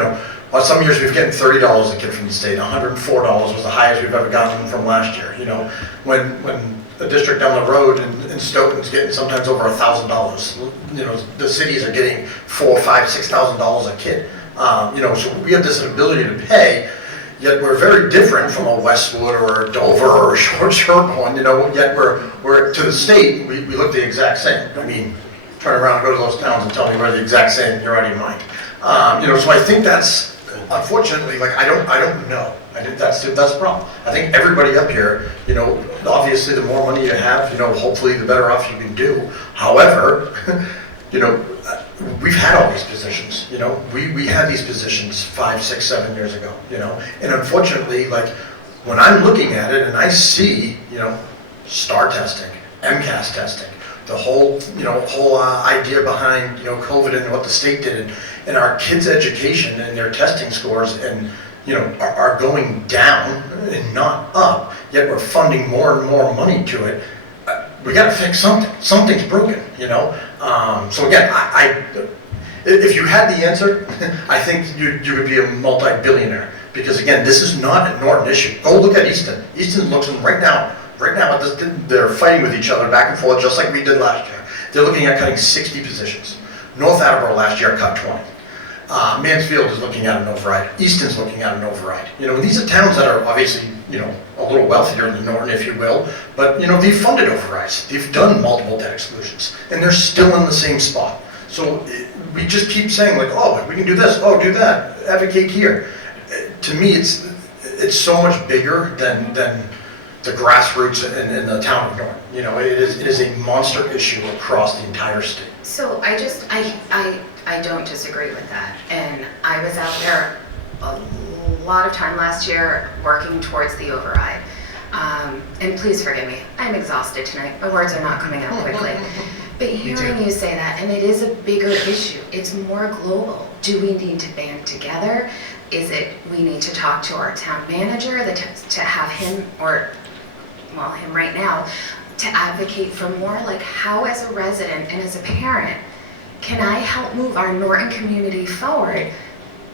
some years we've getting $30 a kid from the state. $104 was the highest we've ever gotten from last year. When a district down the road in Stoughton's getting sometimes over $1,000. The cities are getting $4,000, $5,000, $6,000 a kid. So we have this ability to pay. Yet we're very different from a Westwood or a Dover or a Shorthorn, yet we're to the state, we look the exact same. I mean, turn around and go to those towns and tell me we're the exact same, you're out of your mind. So I think that's, unfortunately, I don't know. I think that's the problem. I think everybody up here, obviously the more money you have, hopefully the better off you can do. However, we've had all these positions, we had these positions 5, 6, 7 years ago, and unfortunately, when I'm looking at it and I see, STAR testing, MCAS testing, the whole idea behind, COVID and what the state did, and our kids' education and their testing scores, and are going down and not up, yet we're funding more and more money to it. We got to fix something. Something's broken, So again, if you had the answer, I think you would be a multi-billionaire. Because again, this is not a Norton issue. Go look at Easton. Easton looks right now at this, they're fighting with each other back and forth, just like we did last year. They're looking at cutting 60 positions. North Attleboro last year cut 20. Mansfield is looking at an override. Easton's looking at an override. These are towns that are obviously, a little wealthier than Norton, if you will, but, they've funded overrides. They've done multiple debt exclusions, and they're still in the same spot. So we just keep saying we can do this, do that, advocate here. To me, it's so much bigger than the grassroots in the town of Norton. It is a monster issue across the entire state. So I don't disagree with that. And I was out there a lot of time last year working towards the override. And please forgive me, I'm exhausted tonight. My words are not coming out quickly. But hearing you say that, and it is a bigger issue, it's more global. Do we need to band together? Is it we need to talk to our town manager to have him, him right now, to advocate for more? How as a resident and as a parent, can I help move our Norton community forward?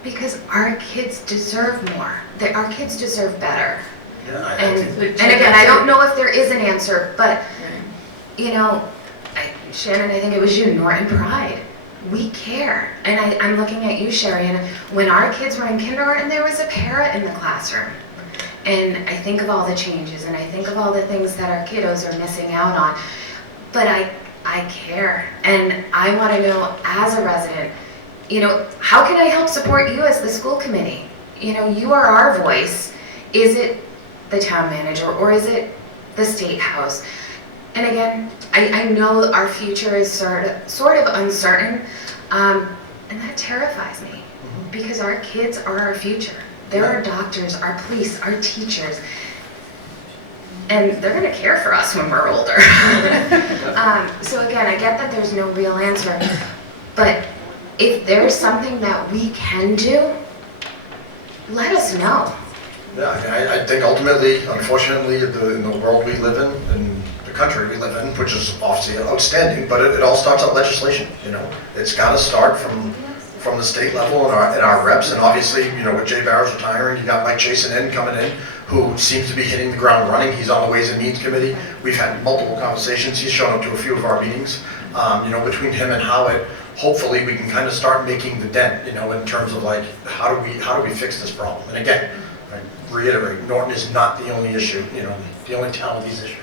Because our kids deserve more. Our kids deserve better. Yeah, And again, I don't know if there is an answer, but, Shannon, I think it was you, Norton Pride. We care. And I'm looking at you, Sherry, and when our kids were in kindergarten, there was a para in the classroom. And I think of all the changes, and I think of all the things that our kiddos are missing out on. But I care, and I want to know, as a resident, how can I help support you as the school committee? You are our voice. Is it the town manager, or is it the state house? And again, I know our future is sort of uncertain, and that terrifies me, because our kids are our future. They're our doctors, our police, our teachers, and they're going to care for us when we're older. So again, I get that there's no real answer, but if there's something that we can do, let us know. Yeah, I think ultimately, unfortunately, in the world we live in the country we live in, which is obviously outstanding, but it all starts at legislation. It's got to start from the state level and our reps, and obviously, with Jay Barrows retiring, you got Mike Jason coming in, who seems to be hitting the ground running. He's on the Ways and Means Committee. We've had multiple conversations. He's shown up to a few of our meetings. Between him and Howard, hopefully we can kind of start making the dent, in terms of how do we fix this problem? And again, I reiterate, Norton is not the only issue, the only town with these issues.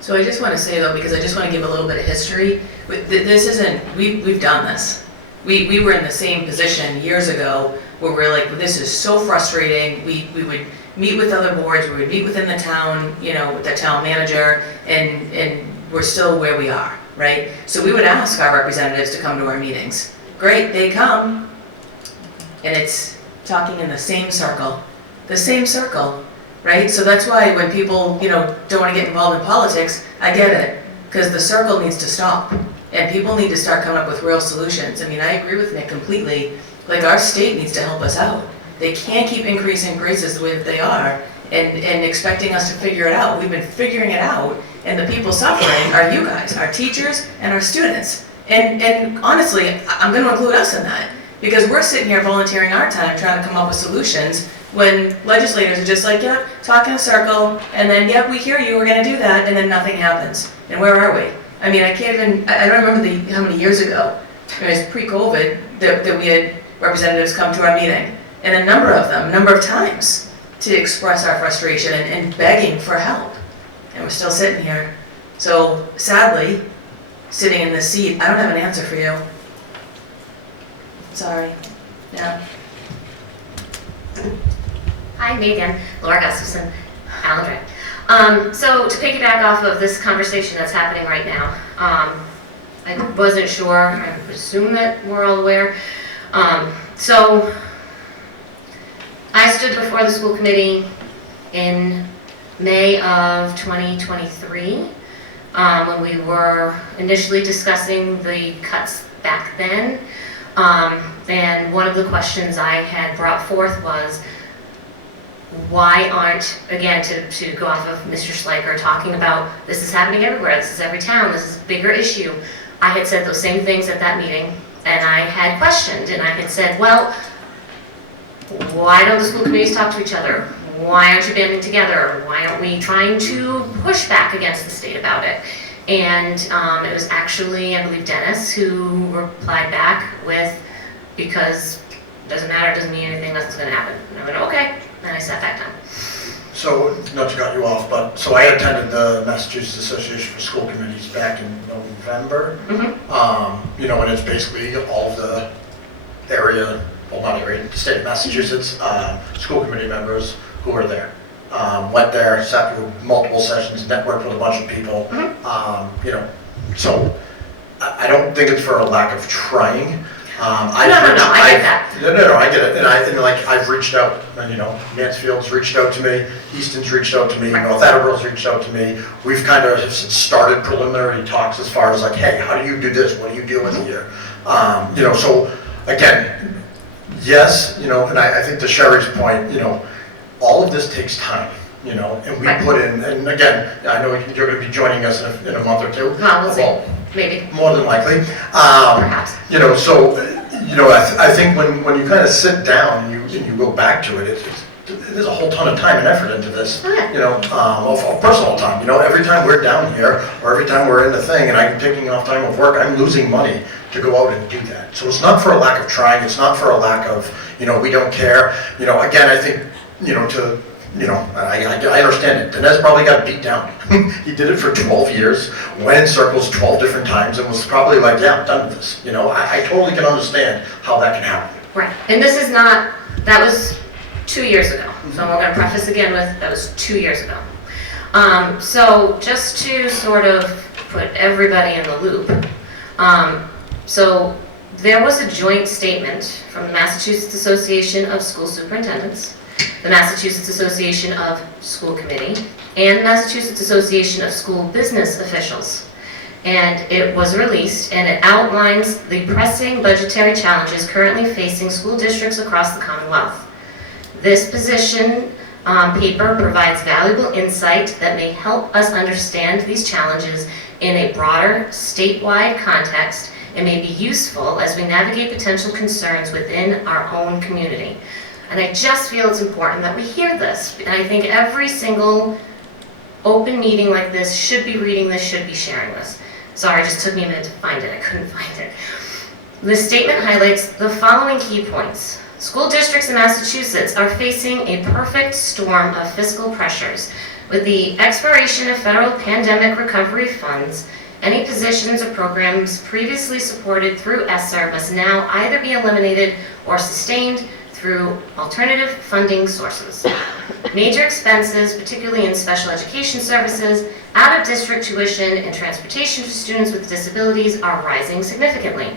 So I just want to say though, because I just want to give a little bit of history, this isn't, we've done this. We were in the same position years ago where we're like, this is so frustrating. We would meet with other boards, we would meet within the town, with the town manager, and we're still where we are, right? So we would ask our representatives to come to our meetings. Great, they come, and it's talking in the same circle, right? So that's why when people, don't want to get involved in politics, I get it, because the circle needs to stop. And people need to start coming up with real solutions. I mean, I agree with Nick completely. Like, our state needs to help us out. They can't keep increasing prices the way that they are and expecting us to figure it out. We've been figuring it out, and the people suffering are you guys, our teachers and our students. And honestly, I'm going to include us in that, because we're sitting here volunteering our time trying to come up with solutions when legislators are just like, yep, talk in a circle, and then, yep, we hear you, we're going to do that, and then nothing happens. And where are we? I mean, I don't remember how many years ago, it was pre-COVID, that we had representatives come to our meeting, and a number of times, to express our frustration and begging for help. And we're still sitting here. So sadly, sitting in this seat, I don't have an answer for you. Sorry. Yeah. Hi, me again, Laura Gustafson, Allen Drive. So to piggyback off of this conversation that's happening right now, I wasn't sure, I would assume that we're all aware. So I stood before the school committee in May of 2023 when we were initially discussing the cuts back then. And one of the questions I had brought forth was, why aren't, again, to go off of Mr. Schleicher talking about this is happening everywhere, this is every town, this is a bigger issue. I had said those same things at that meeting, and I had questioned, and I had said, well, why don't the school committees talk to each other? Why aren't you banding together? Why aren't we trying to push back against the state about it? And it was actually, I believe, Dennis who replied back with, because it doesn't matter, it doesn't mean anything, nothing's going to happen. And I went, okay. And I sat back down. So, not to cut you off, but, so I attended the Massachusetts Association for School Committees back in November. You know, and it's basically all of the area, well, not area, the state of Massachusetts, school committee members who were there. Went there, sat through multiple sessions, networked with a bunch of people. You know, so I don't think it's for a lack of trying. I get that. No, I get it, and I've reached out, and you know, Mansfield's reached out to me, Easton's reached out to me, North Attleboro's reached out to me. We've kind of started preliminary talks as far as like, hey, how do you do this? What do you deal with here? You know, so again, yes, you know, and I think to Sherry's point, you know, all of this takes time. You know, and we put in, and again, I know you're going to be joining us in a month or two. We'll see. Maybe. More than likely. Perhaps. You know, so, you know, I think when you kind of sit down and you go back to it, there's a whole ton of time and effort into this. You know, of personal time. You know, every time we're down here or every time we're in the thing and I'm taking off time of work, I'm losing money to go out and do that. So it's not for a lack of trying. It's not for a lack of, you know, we don't care. You know, again, I think, you know, I understand it. Dinesh probably got beat down. He did it for 12 years, went in circles 12 different times, and was probably like, yeah, I'm done with this. You know, I totally can understand how that can happen. Right. And this is not, that was 2 years ago. So I'm going to preface again with, that was 2 years ago. So just to sort of put everybody in the loop, so there was a joint statement from the Massachusetts Association of School Superintendents, the Massachusetts Association of School Committee, and the Massachusetts Association of School Business Officials. And it was released, and it outlines the pressing budgetary challenges currently facing school districts across the Commonwealth. This position paper provides valuable insight that may help us understand these challenges in a broader statewide context and may be useful as we navigate potential concerns within our own community. And I just feel it's important that we hear this. And I think every single open meeting like this should be reading this, should be sharing this. Sorry, it just took me a minute to find it. I couldn't find it. This statement highlights the following key points. School districts in Massachusetts are facing a perfect storm of fiscal pressures. With the expiration of federal pandemic recovery funds, any positions or programs previously supported through ESSER must now either be eliminated or sustained through alternative funding sources. Major expenses, particularly in special education services, out-of-district tuition, and transportation for students with disabilities are rising significantly.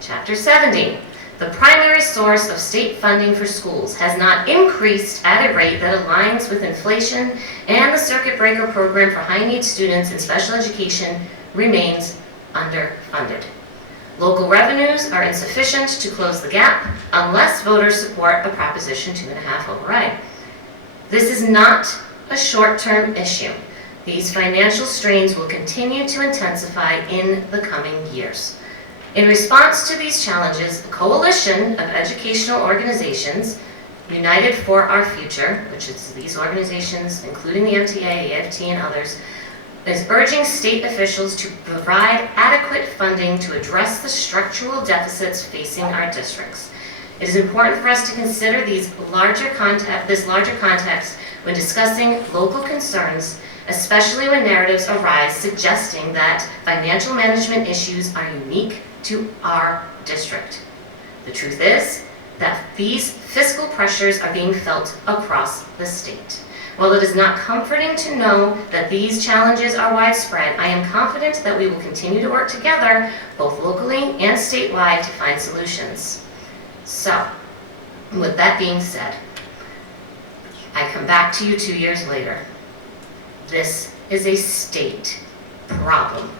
Chapter 70. The primary source of state funding for schools has not increased at a rate that aligns with inflation, and the circuit breaker program for high-need students in special education remains underfunded. Local revenues are insufficient to close the gap unless voters support a Proposition 2.5 override. This is not a short-term issue. These financial strains will continue to intensify in the coming years. In response to these challenges, a coalition of educational organizations, United for Our Future, which is these organizations, including the MTA, EFT, and others, is urging state officials to provide adequate funding to address the structural deficits facing our districts. It is important for us to consider this larger context when discussing local concerns, especially when narratives arise suggesting that financial management issues are unique to our district. The truth is that these fiscal pressures are being felt across the state. While it is not comforting to know that these challenges are widespread, I am confident that we will continue to work together, both locally and statewide, to find solutions. So, with that being said, I come back to you 2 years later. This is a state problem.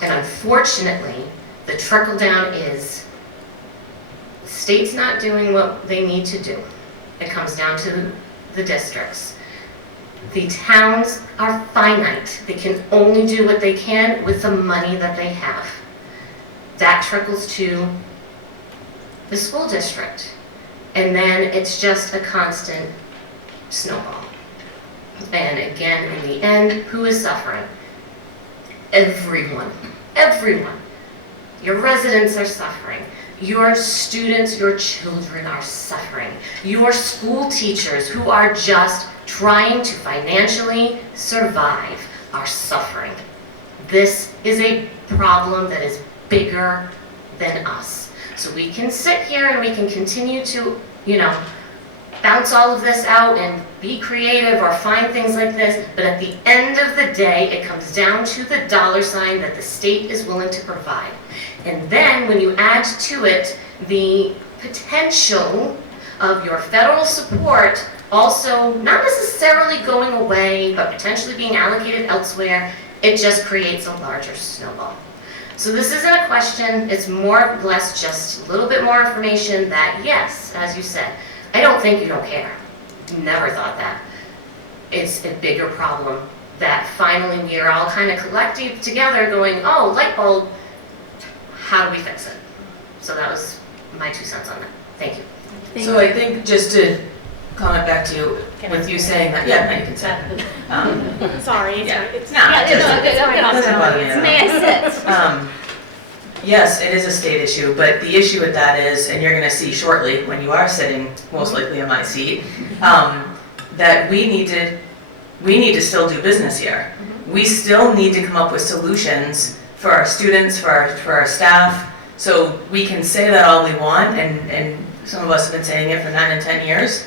And unfortunately, the trickle down is the state's not doing what they need to do. It comes down to the districts. The towns are finite. They can only do what they can with the money that they have. That trickles to the school district. And then it's just a constant snowball. And again, in the end, who is suffering? Everyone. Everyone. Your residents are suffering. Your students, your children are suffering. Your school teachers who are just trying to financially survive are suffering. This is a problem that is bigger than us. So we can sit here and we can continue to, bounce all of this out and be creative or find things like this, but at the end of the day, it comes down to the dollar sign that the state is willing to provide. And then when you add to it the potential of your federal support also not necessarily going away, but potentially being allocated elsewhere, it just creates a larger snowball. So this isn't a question, it's more or less just a little bit more information that, yes, as you said, I don't think you don't care. Never thought that. It's a bigger problem that finally we are all kind of collecting together going, oh, light bulb, how do we fix it? So that was my 2 cents on that. Thank you. So I think just to comment back to you, with you saying that, yeah, no, you can say. Sorry, yeah. it's No, it doesn't bother me at all. May I sit? Yes, it is a state issue, but the issue with that is, and you're going to see shortly when you are sitting most likely in my seat, that we need to still do business here. We still need to come up with solutions for our students, for our staff. So we can say that all we want, and some of us have been saying it for 9 and 10 years.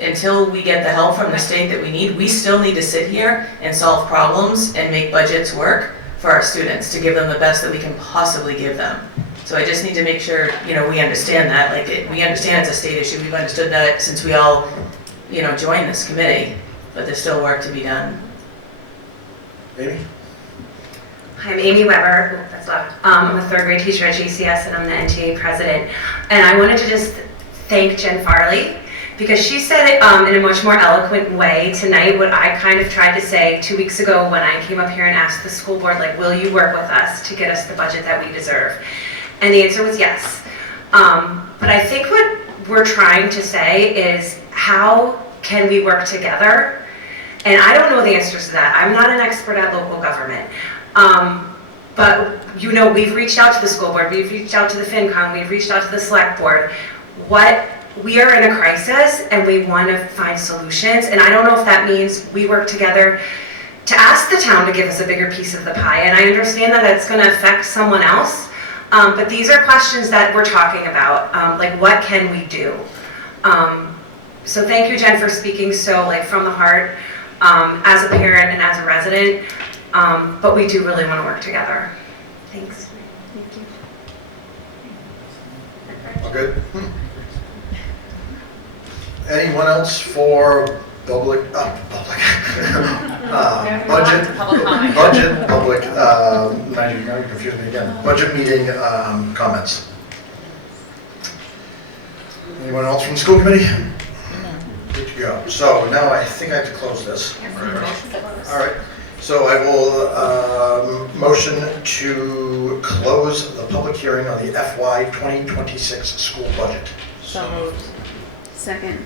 Until we get the help from the state that we need, we still need to sit here and solve problems and make budgets work for our students to give them the best that we can possibly give them. So I just need to make sure, we understand that. We understand it's a state issue. We've understood that since we all, joined this committee, but there's still work to be done. Amy? Hi, I'm Amy Weber. That's loud. I'm a 3rd grade teacher at JCS and I'm the NTA president. And I wanted to just thank Jen Farley because she said it in a much more eloquent way tonight what I kind of tried to say 2 weeks ago when I came up here and asked the school board, will you work with us to get us the budget that we deserve? And the answer was yes. But I think what we're trying to say is how can we work together? And I don't know the answers to that. I'm not an expert at local government. But we've reached out to the school board, we've reached out to the FinCom, we've reached out to the select board. We are in a crisis and we want to find solutions. And I don't know if that means we work together to ask the town to give us a bigger piece of the pie. And I understand that it's going to affect someone else. But these are questions that we're talking about. What can we do? So thank you, Jen, for speaking so from the heart as a parent and as a resident. But we do really want to work together. Thanks. Thank you. All good? Anyone else for public Budget, Public comment. budget, public, now you confused me again. Budget meeting comments. Anyone else from the school committee? Good to go. So now I think I have to close this. All right. So I will motion to close the public hearing on the FY 2026 school budget. So moved. Second.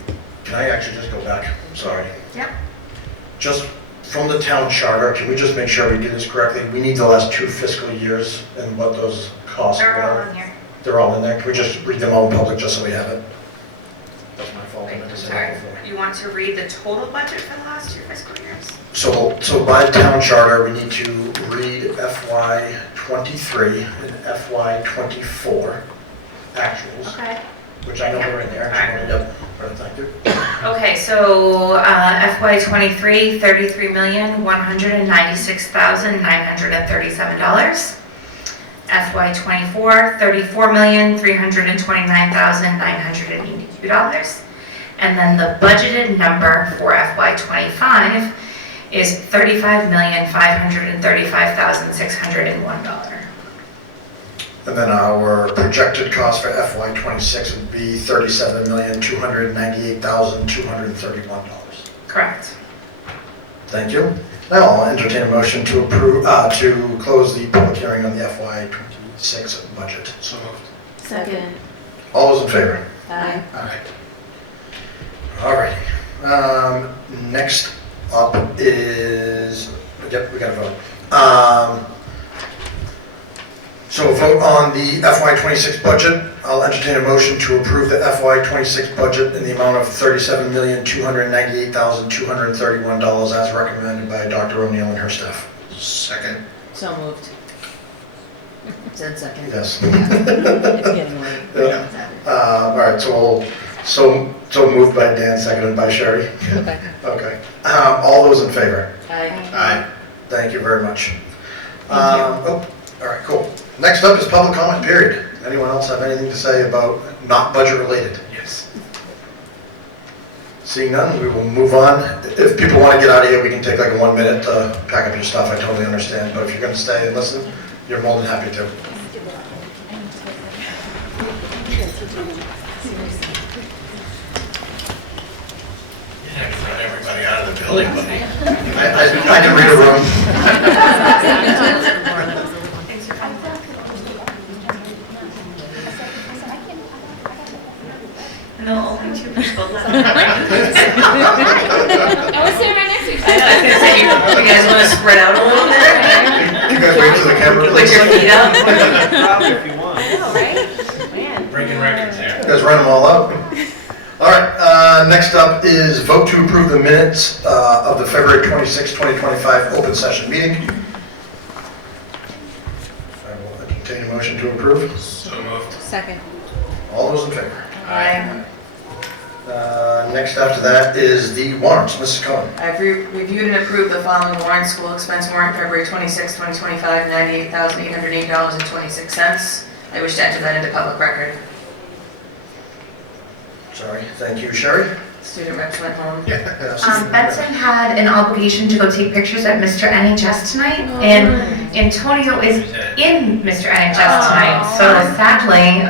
Can I actually just go back? Sorry. Yep. Just from the town charter, can we just make sure we do this correctly? We need the last 2 fiscal years and what those costs were. They're all in here. They're all in there. Can we just read them all in public just so we have it? That's my fault. I meant to say Sorry, that before. you want to read the total budget for the last 2 fiscal years? So by town charter, we need to read FY '23 and FY '24 actuals, Okay. which I know are in there. Yep. Thank you. Okay, so FY '23, $33,196,937. FY '24, $34,329,982. And then the budgeted number for FY '25 is $35,535,601. And then our projected cost for FY '26 would be $37,298,231. Correct. Thank you. Now I'll entertain a motion to approve, to close the public hearing on the FY '26 budget. So moved. Second. All those in favor? Aye. Aye. All right. Next up is, yep, we got to vote. So a vote on the FY '26 budget. I'll entertain a motion to approve the FY '26 budget in the amount of $37,298,231 as recommended by Dr. O'Neill and her staff. Second. So moved. Said second. Yes. It's getting late. Yeah. All right, so moved by Dan, seconded by Sherry. Okay. Okay. All those in favor? Aye. Aye. Thank you very much. All right, cool. Next up is public comment period. Anyone else have anything to say about not budget related? Yes. Seeing none, we will move on. If people want to get out of here, we can take like a 1 minute to pack up your stuff. I totally understand. But if you're going to stay and listen, you're more than happy to. You had to run everybody out of the building, buddy. I can read a room. No, only 2 people left. I was sitting right next to you. I was gonna say, you guys want to spread out a little bit? You guys wait till the camera. Put your feet up. If you want. Breaking records here. You guys run them all out. All right, next up is vote to approve the minutes of the February 26, 2025 open session meeting. I will entertain a motion to approve. So moved. Second. All those in favor? Aye. Next after that is the warrants. Mrs. Cohen. I've reviewed and approved the following warrant: school expense warrant, February 26, 2025, $98,808.26. I wish to enter that into public record. Sorry, thank you, Sherry. Student reps went home. Yes. Benson had an obligation to go take pictures at Mr. NHS tonight, and Antonio is in Mr. NHS tonight, so sadly,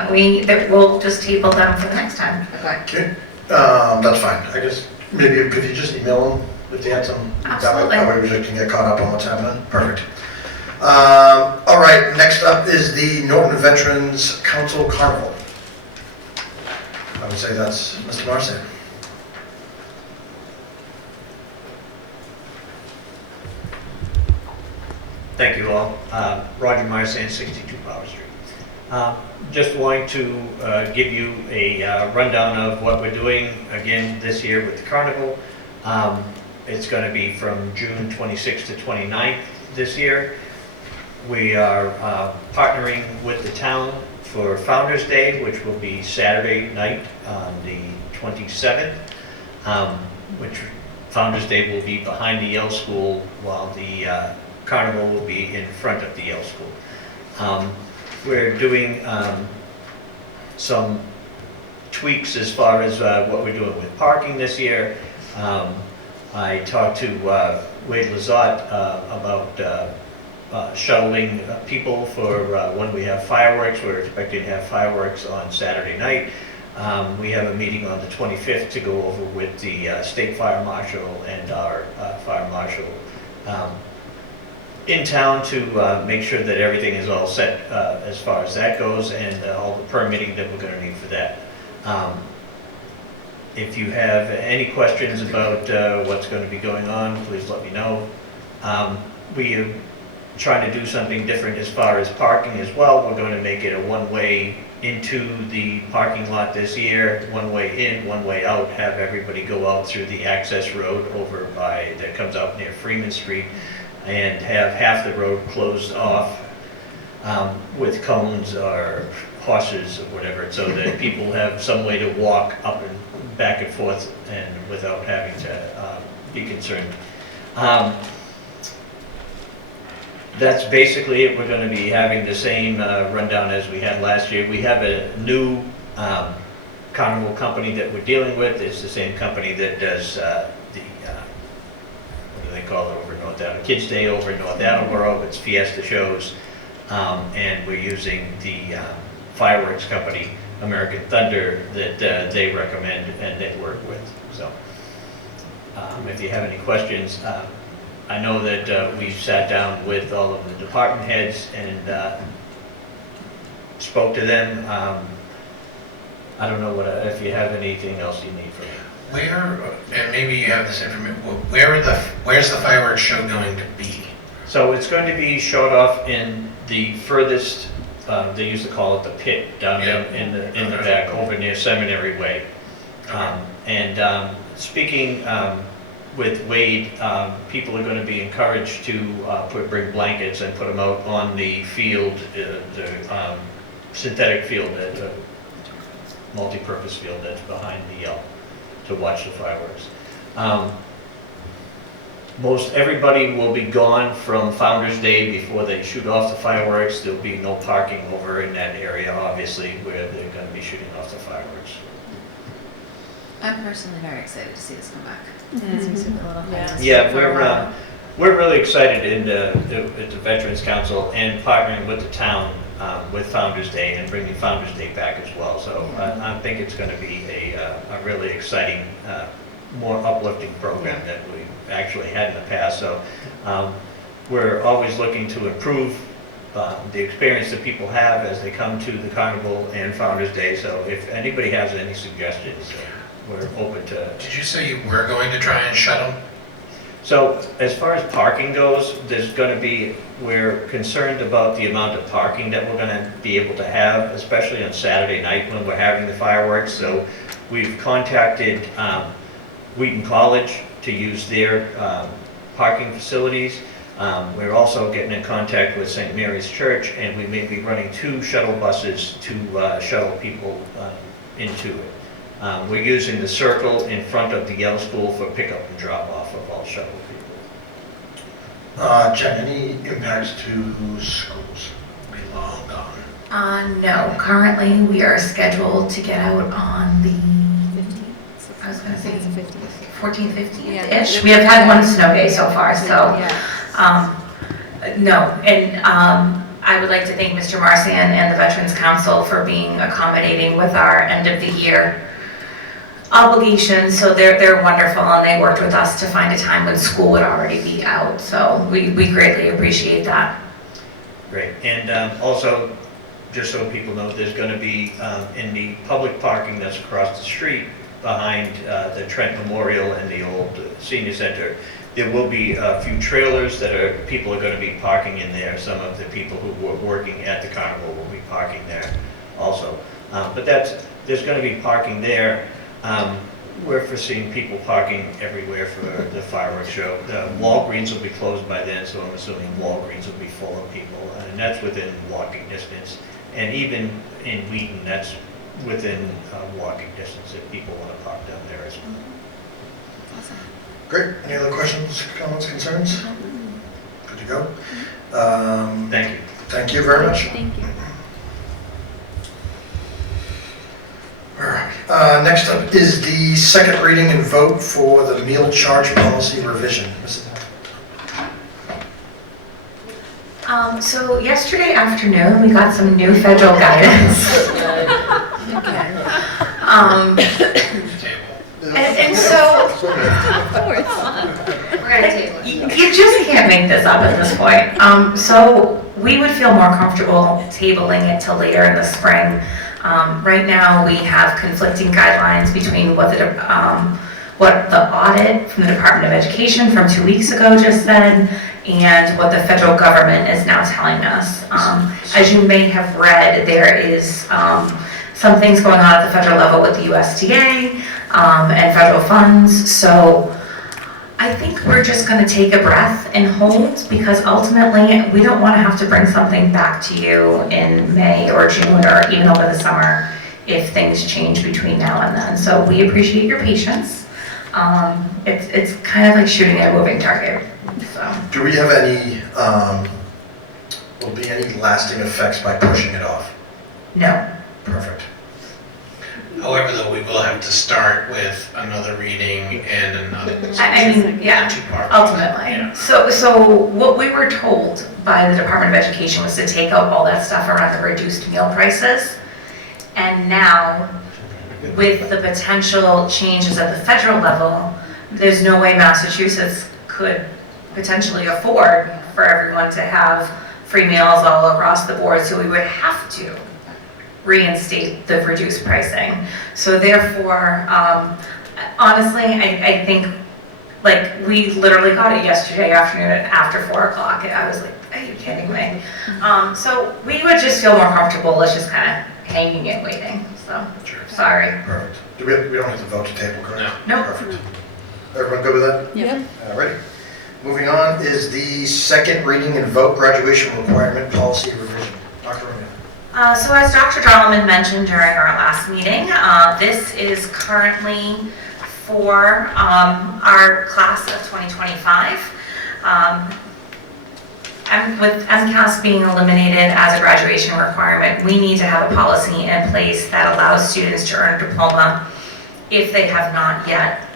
we'll just table them for the next time. Okay, that's fine. I guess maybe could you just email them if they had some? Absolutely. That way we can get caught up on what's happening. Perfect. All right, next up is the Norton Veterans Council Carnival. I would say that's Mr. Marson. Thank you all. Roger Marsan, 62 Power Street. Just wanting to give you a rundown of what we're doing again this year with the carnival. It's going to be from June 26th to 29th this year. We are partnering with the town for Founders Day, which will be Saturday night on the 27th, which Founders Day will be behind the Yale School while the Carnival will be in front of the Yale School. We're doing some tweaks as far as what we're doing with parking this year. I talked to Wade Lazat about shuttling people for when we have fireworks. We're expecting to have fireworks on Saturday night. We have a meeting on the 25th to go over with the state fire marshal and our fire marshal in town to make sure that everything is all set as far as that goes, and all the permitting that we're going to need for that. If you have any questions about what's going to be going on, please let me know. We are trying to do something different as far as parking as well. We're going to make it a one-way into the parking lot this year, one way in, one way out, have everybody go out through the access road over by, that comes out near Freeman Street, and have half the road closed off with cones or horses or whatever, so that people have some way to walk up and back and forth and without having to be concerned. That's basically it. We're going to be having the same rundown as we had last year. We have a new carnival company that we're dealing with. It's the same company that does what do they call it over in North Attleboro? Kids Day over in North Attleboro. It's Fiesta shows. And we're using the fireworks company, American Thunder, that they recommend and they work with. So if you have any questions, I know that we sat down with all of the department heads and spoke to them. I don't know if you have anything else you need from me. Where, and maybe you have this information, where's the fireworks show going to be? So it's going to be showed off in the furthest, they used to call it the pit, down in the back over near Seminary Way. Speaking with Wade, people are going to be encouraged to bring blankets and put them out on the field, the synthetic field, the multi-purpose field that's behind the L, to watch the fireworks. Most everybody will be gone from Founder's Day before they shoot off the fireworks. There'll be no parking over in that area, obviously, where they're going to be shooting off the fireworks. I'm personally very excited to see this come back. It seems to be a little hiatus Yeah, for a while. we're really excited at the Veterans Council and partnering with the town with Founder's Day and bringing Founder's Day back as well. So I think it's going to be a really exciting, more uplifting program that we've actually had in the past. So we're always looking to improve the experience that people have as they come to the Carnival and Founder's Day. So if anybody has any suggestions, we're open to. Did you say you were going to try and shut them? So as far as parking goes, there's going to be, we're concerned about the amount of parking that we're going to be able to have, especially on Saturday night when we're having the fireworks. So we've contacted Wheaton College to use their parking facilities. We're also getting in contact with St. Mary's Church, and we may be running 2 shuttle buses to shuttle people into it. We're using the circle in front of the Yale School for pickup and drop off of all shuttle people. Jen, any impacts to schools? We long gone. No, currently we are scheduled to get out on the, I was gonna say 14th, 15th-ish. We have had one snow day so far, so, no. And I would like to thank Mr. Marsan and the Veterans Council for being accommodating with our end of the year obligations. So they're wonderful, and they worked with us to find a time when school would already be out. So we greatly appreciate that. Great. And also, just so people know, there's going to be in the public parking that's across the street behind the Trent Memorial and the old senior center, there will be a few trailers that people are going to be parking in there. Some of the people who were working at the carnival will be parking there also. But there's going to be parking there. We're foreseeing people parking everywhere for the fireworks show. The Walgreens will be closed by then, so I'm assuming Walgreens will be full of people, and that's within walking distance. And even in Wheaton, that's within walking distance if people want to park down there as well. Awesome. Great. Any other questions, comments, concerns? Good to go. Thank you. Thank you very much. Thank you. All right. Next up is the second reading and vote for the meal charge policy revision. Mrs. So yesterday afternoon, we got some new federal guidance. And so, We're gonna table it. you just can't make this up at this point. So we would feel more comfortable tabling it till later in the spring. Right now, we have conflicting guidelines between what the audit from the Department of Education from 2 weeks ago just said and what the federal government is now telling us. As you may have read, there is some things going on at the federal level with the USDA and federal funds. So I think we're just going to take a breath and hold, because ultimately we don't want to have to bring something back to you in May or June or even over the summer if things change between now and then. So we appreciate your patience. It's kind of like shooting at a moving target. So. Do we have any, will be any lasting effects by pushing it off? No. Perfect. However, though, we will have to start with another reading and another. I mean, yeah, ultimately. So what we were told by the Department of Education was to take out all that stuff around the reduced meal prices. And now, with the potential changes at the federal level, there's no way Massachusetts could potentially afford for everyone to have free meals all across the board. So we would have to reinstate the reduced pricing. So therefore, honestly, I think, like, we literally got it yesterday afternoon after 4 o'clock, and I was like, are you kidding me? So we would just feel more comfortable, let's just kind of hanging it, waiting, so, sorry. Perfect. We don't have to vote to table, correct? No. Perfect. Everyone good with that? Yeah. Alrighty. Moving on is the second reading and vote graduation requirement policy revision. Dr. O'Neill. So as Dr. Dahlman mentioned during our last meeting, this is currently for our class of 2025. And with MCAS being eliminated as a graduation requirement, we need to have a policy in place that allows students to earn a diploma if they have not yet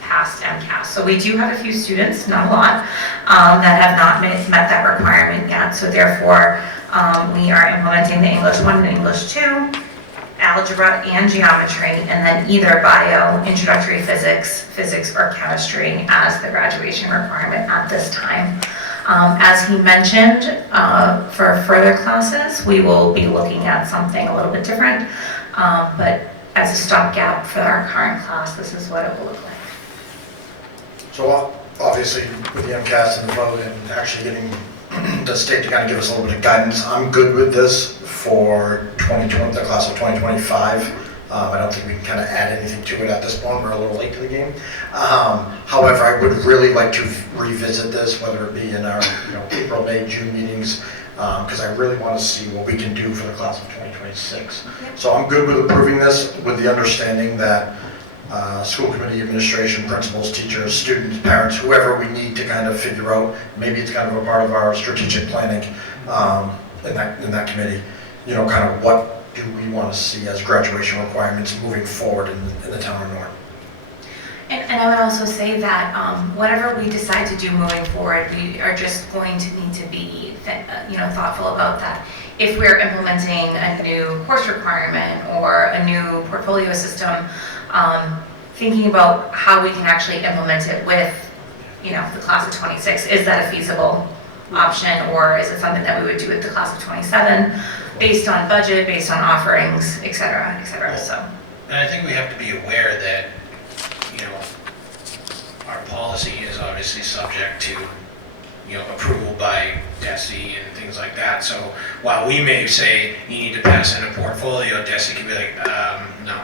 passed MCAS. So we do have a few students, not a lot, that have not met that requirement yet. So therefore, we are implementing the English 1 and English 2, algebra and geometry, and then either bio, introductory physics, or chemistry as the graduation requirement at this time. As he mentioned, for further classes, we will be looking at something a little bit different, but as a stopgap for our current class, this is what it will look like. So obviously with the MCAS and the vote and actually getting the state to kind of give us a little bit of guidance, I'm good with this for 2020, the class of 2025. I don't think we can kind of add anything to it at this point. We're a little late to the game. However, I would really like to revisit this, whether it be in our April, May, June meetings, because I really want to see what we can do for the class of 2026. So I'm good with approving this with the understanding that school committee, administration, principals, teachers, students, parents, whoever we need to kind of figure out, maybe it's kind of a part of our strategic planning in that committee, kind of what do we want to see as graduation requirements moving forward in the town of Norton. And I would also say that whatever we decide to do moving forward, we are just going to need to be thoughtful about that. If we're implementing a new course requirement or a new portfolio system, thinking about how we can actually implement it with the class of 26. Is that a feasible option, or is it something that we would do with the class of 27 based on budget, based on offerings, et cetera, et cetera. So. And I think we have to be aware that, our policy is obviously subject to, approval by DESE and things like that. So while we may say you need to pass in a portfolio, DESE could be like, no.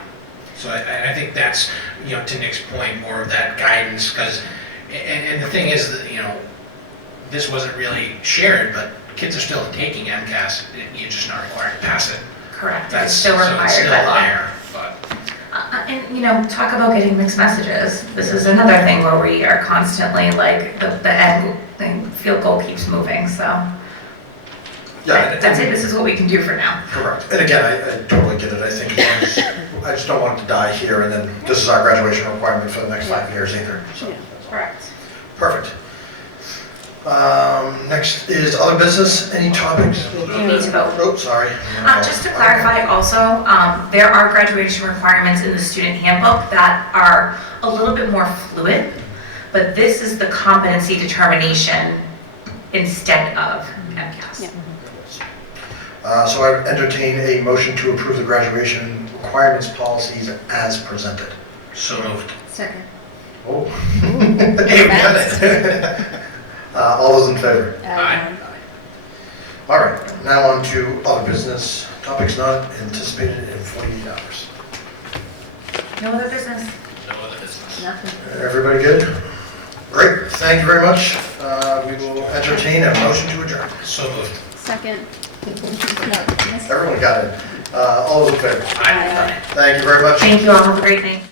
So I think that's, to Nick's point, more of that guidance, because, and the thing is that, this wasn't really shared, but kids are still taking MCAS, you're just not required to pass it. Correct. That's still required still by law. there, but. And talk about getting mixed messages. This is another thing where we are constantly like the end thing, field goal keeps moving. So. Yeah, and- That's it, this is what we can do for now. Correct. And again, I totally get it. I think as long as- I just don't want it to die here, and then this is our graduation requirement for the next 5 years either. So, Correct. perfect. Next is other business. Any topics? You need to vote. Oh, sorry. Just to clarify also, there are graduation requirements in the student handbook that are a little bit more fluid, but this is the competency determination instead of MCAS. So I would entertain a motion to approve the graduation requirements policies as presented. So moved. Second. Oh. Hey, we got it. All those in favor? Aye. All right, now on to other business, topics not anticipated in 48 hours. No other business? No other business. Nothing. Everybody good? Great, thank you very much. We will entertain a motion to adjourn. So moved. Second. Everyone got it. All those in favor? Aye. Thank you very much. Thank you all, have a great night.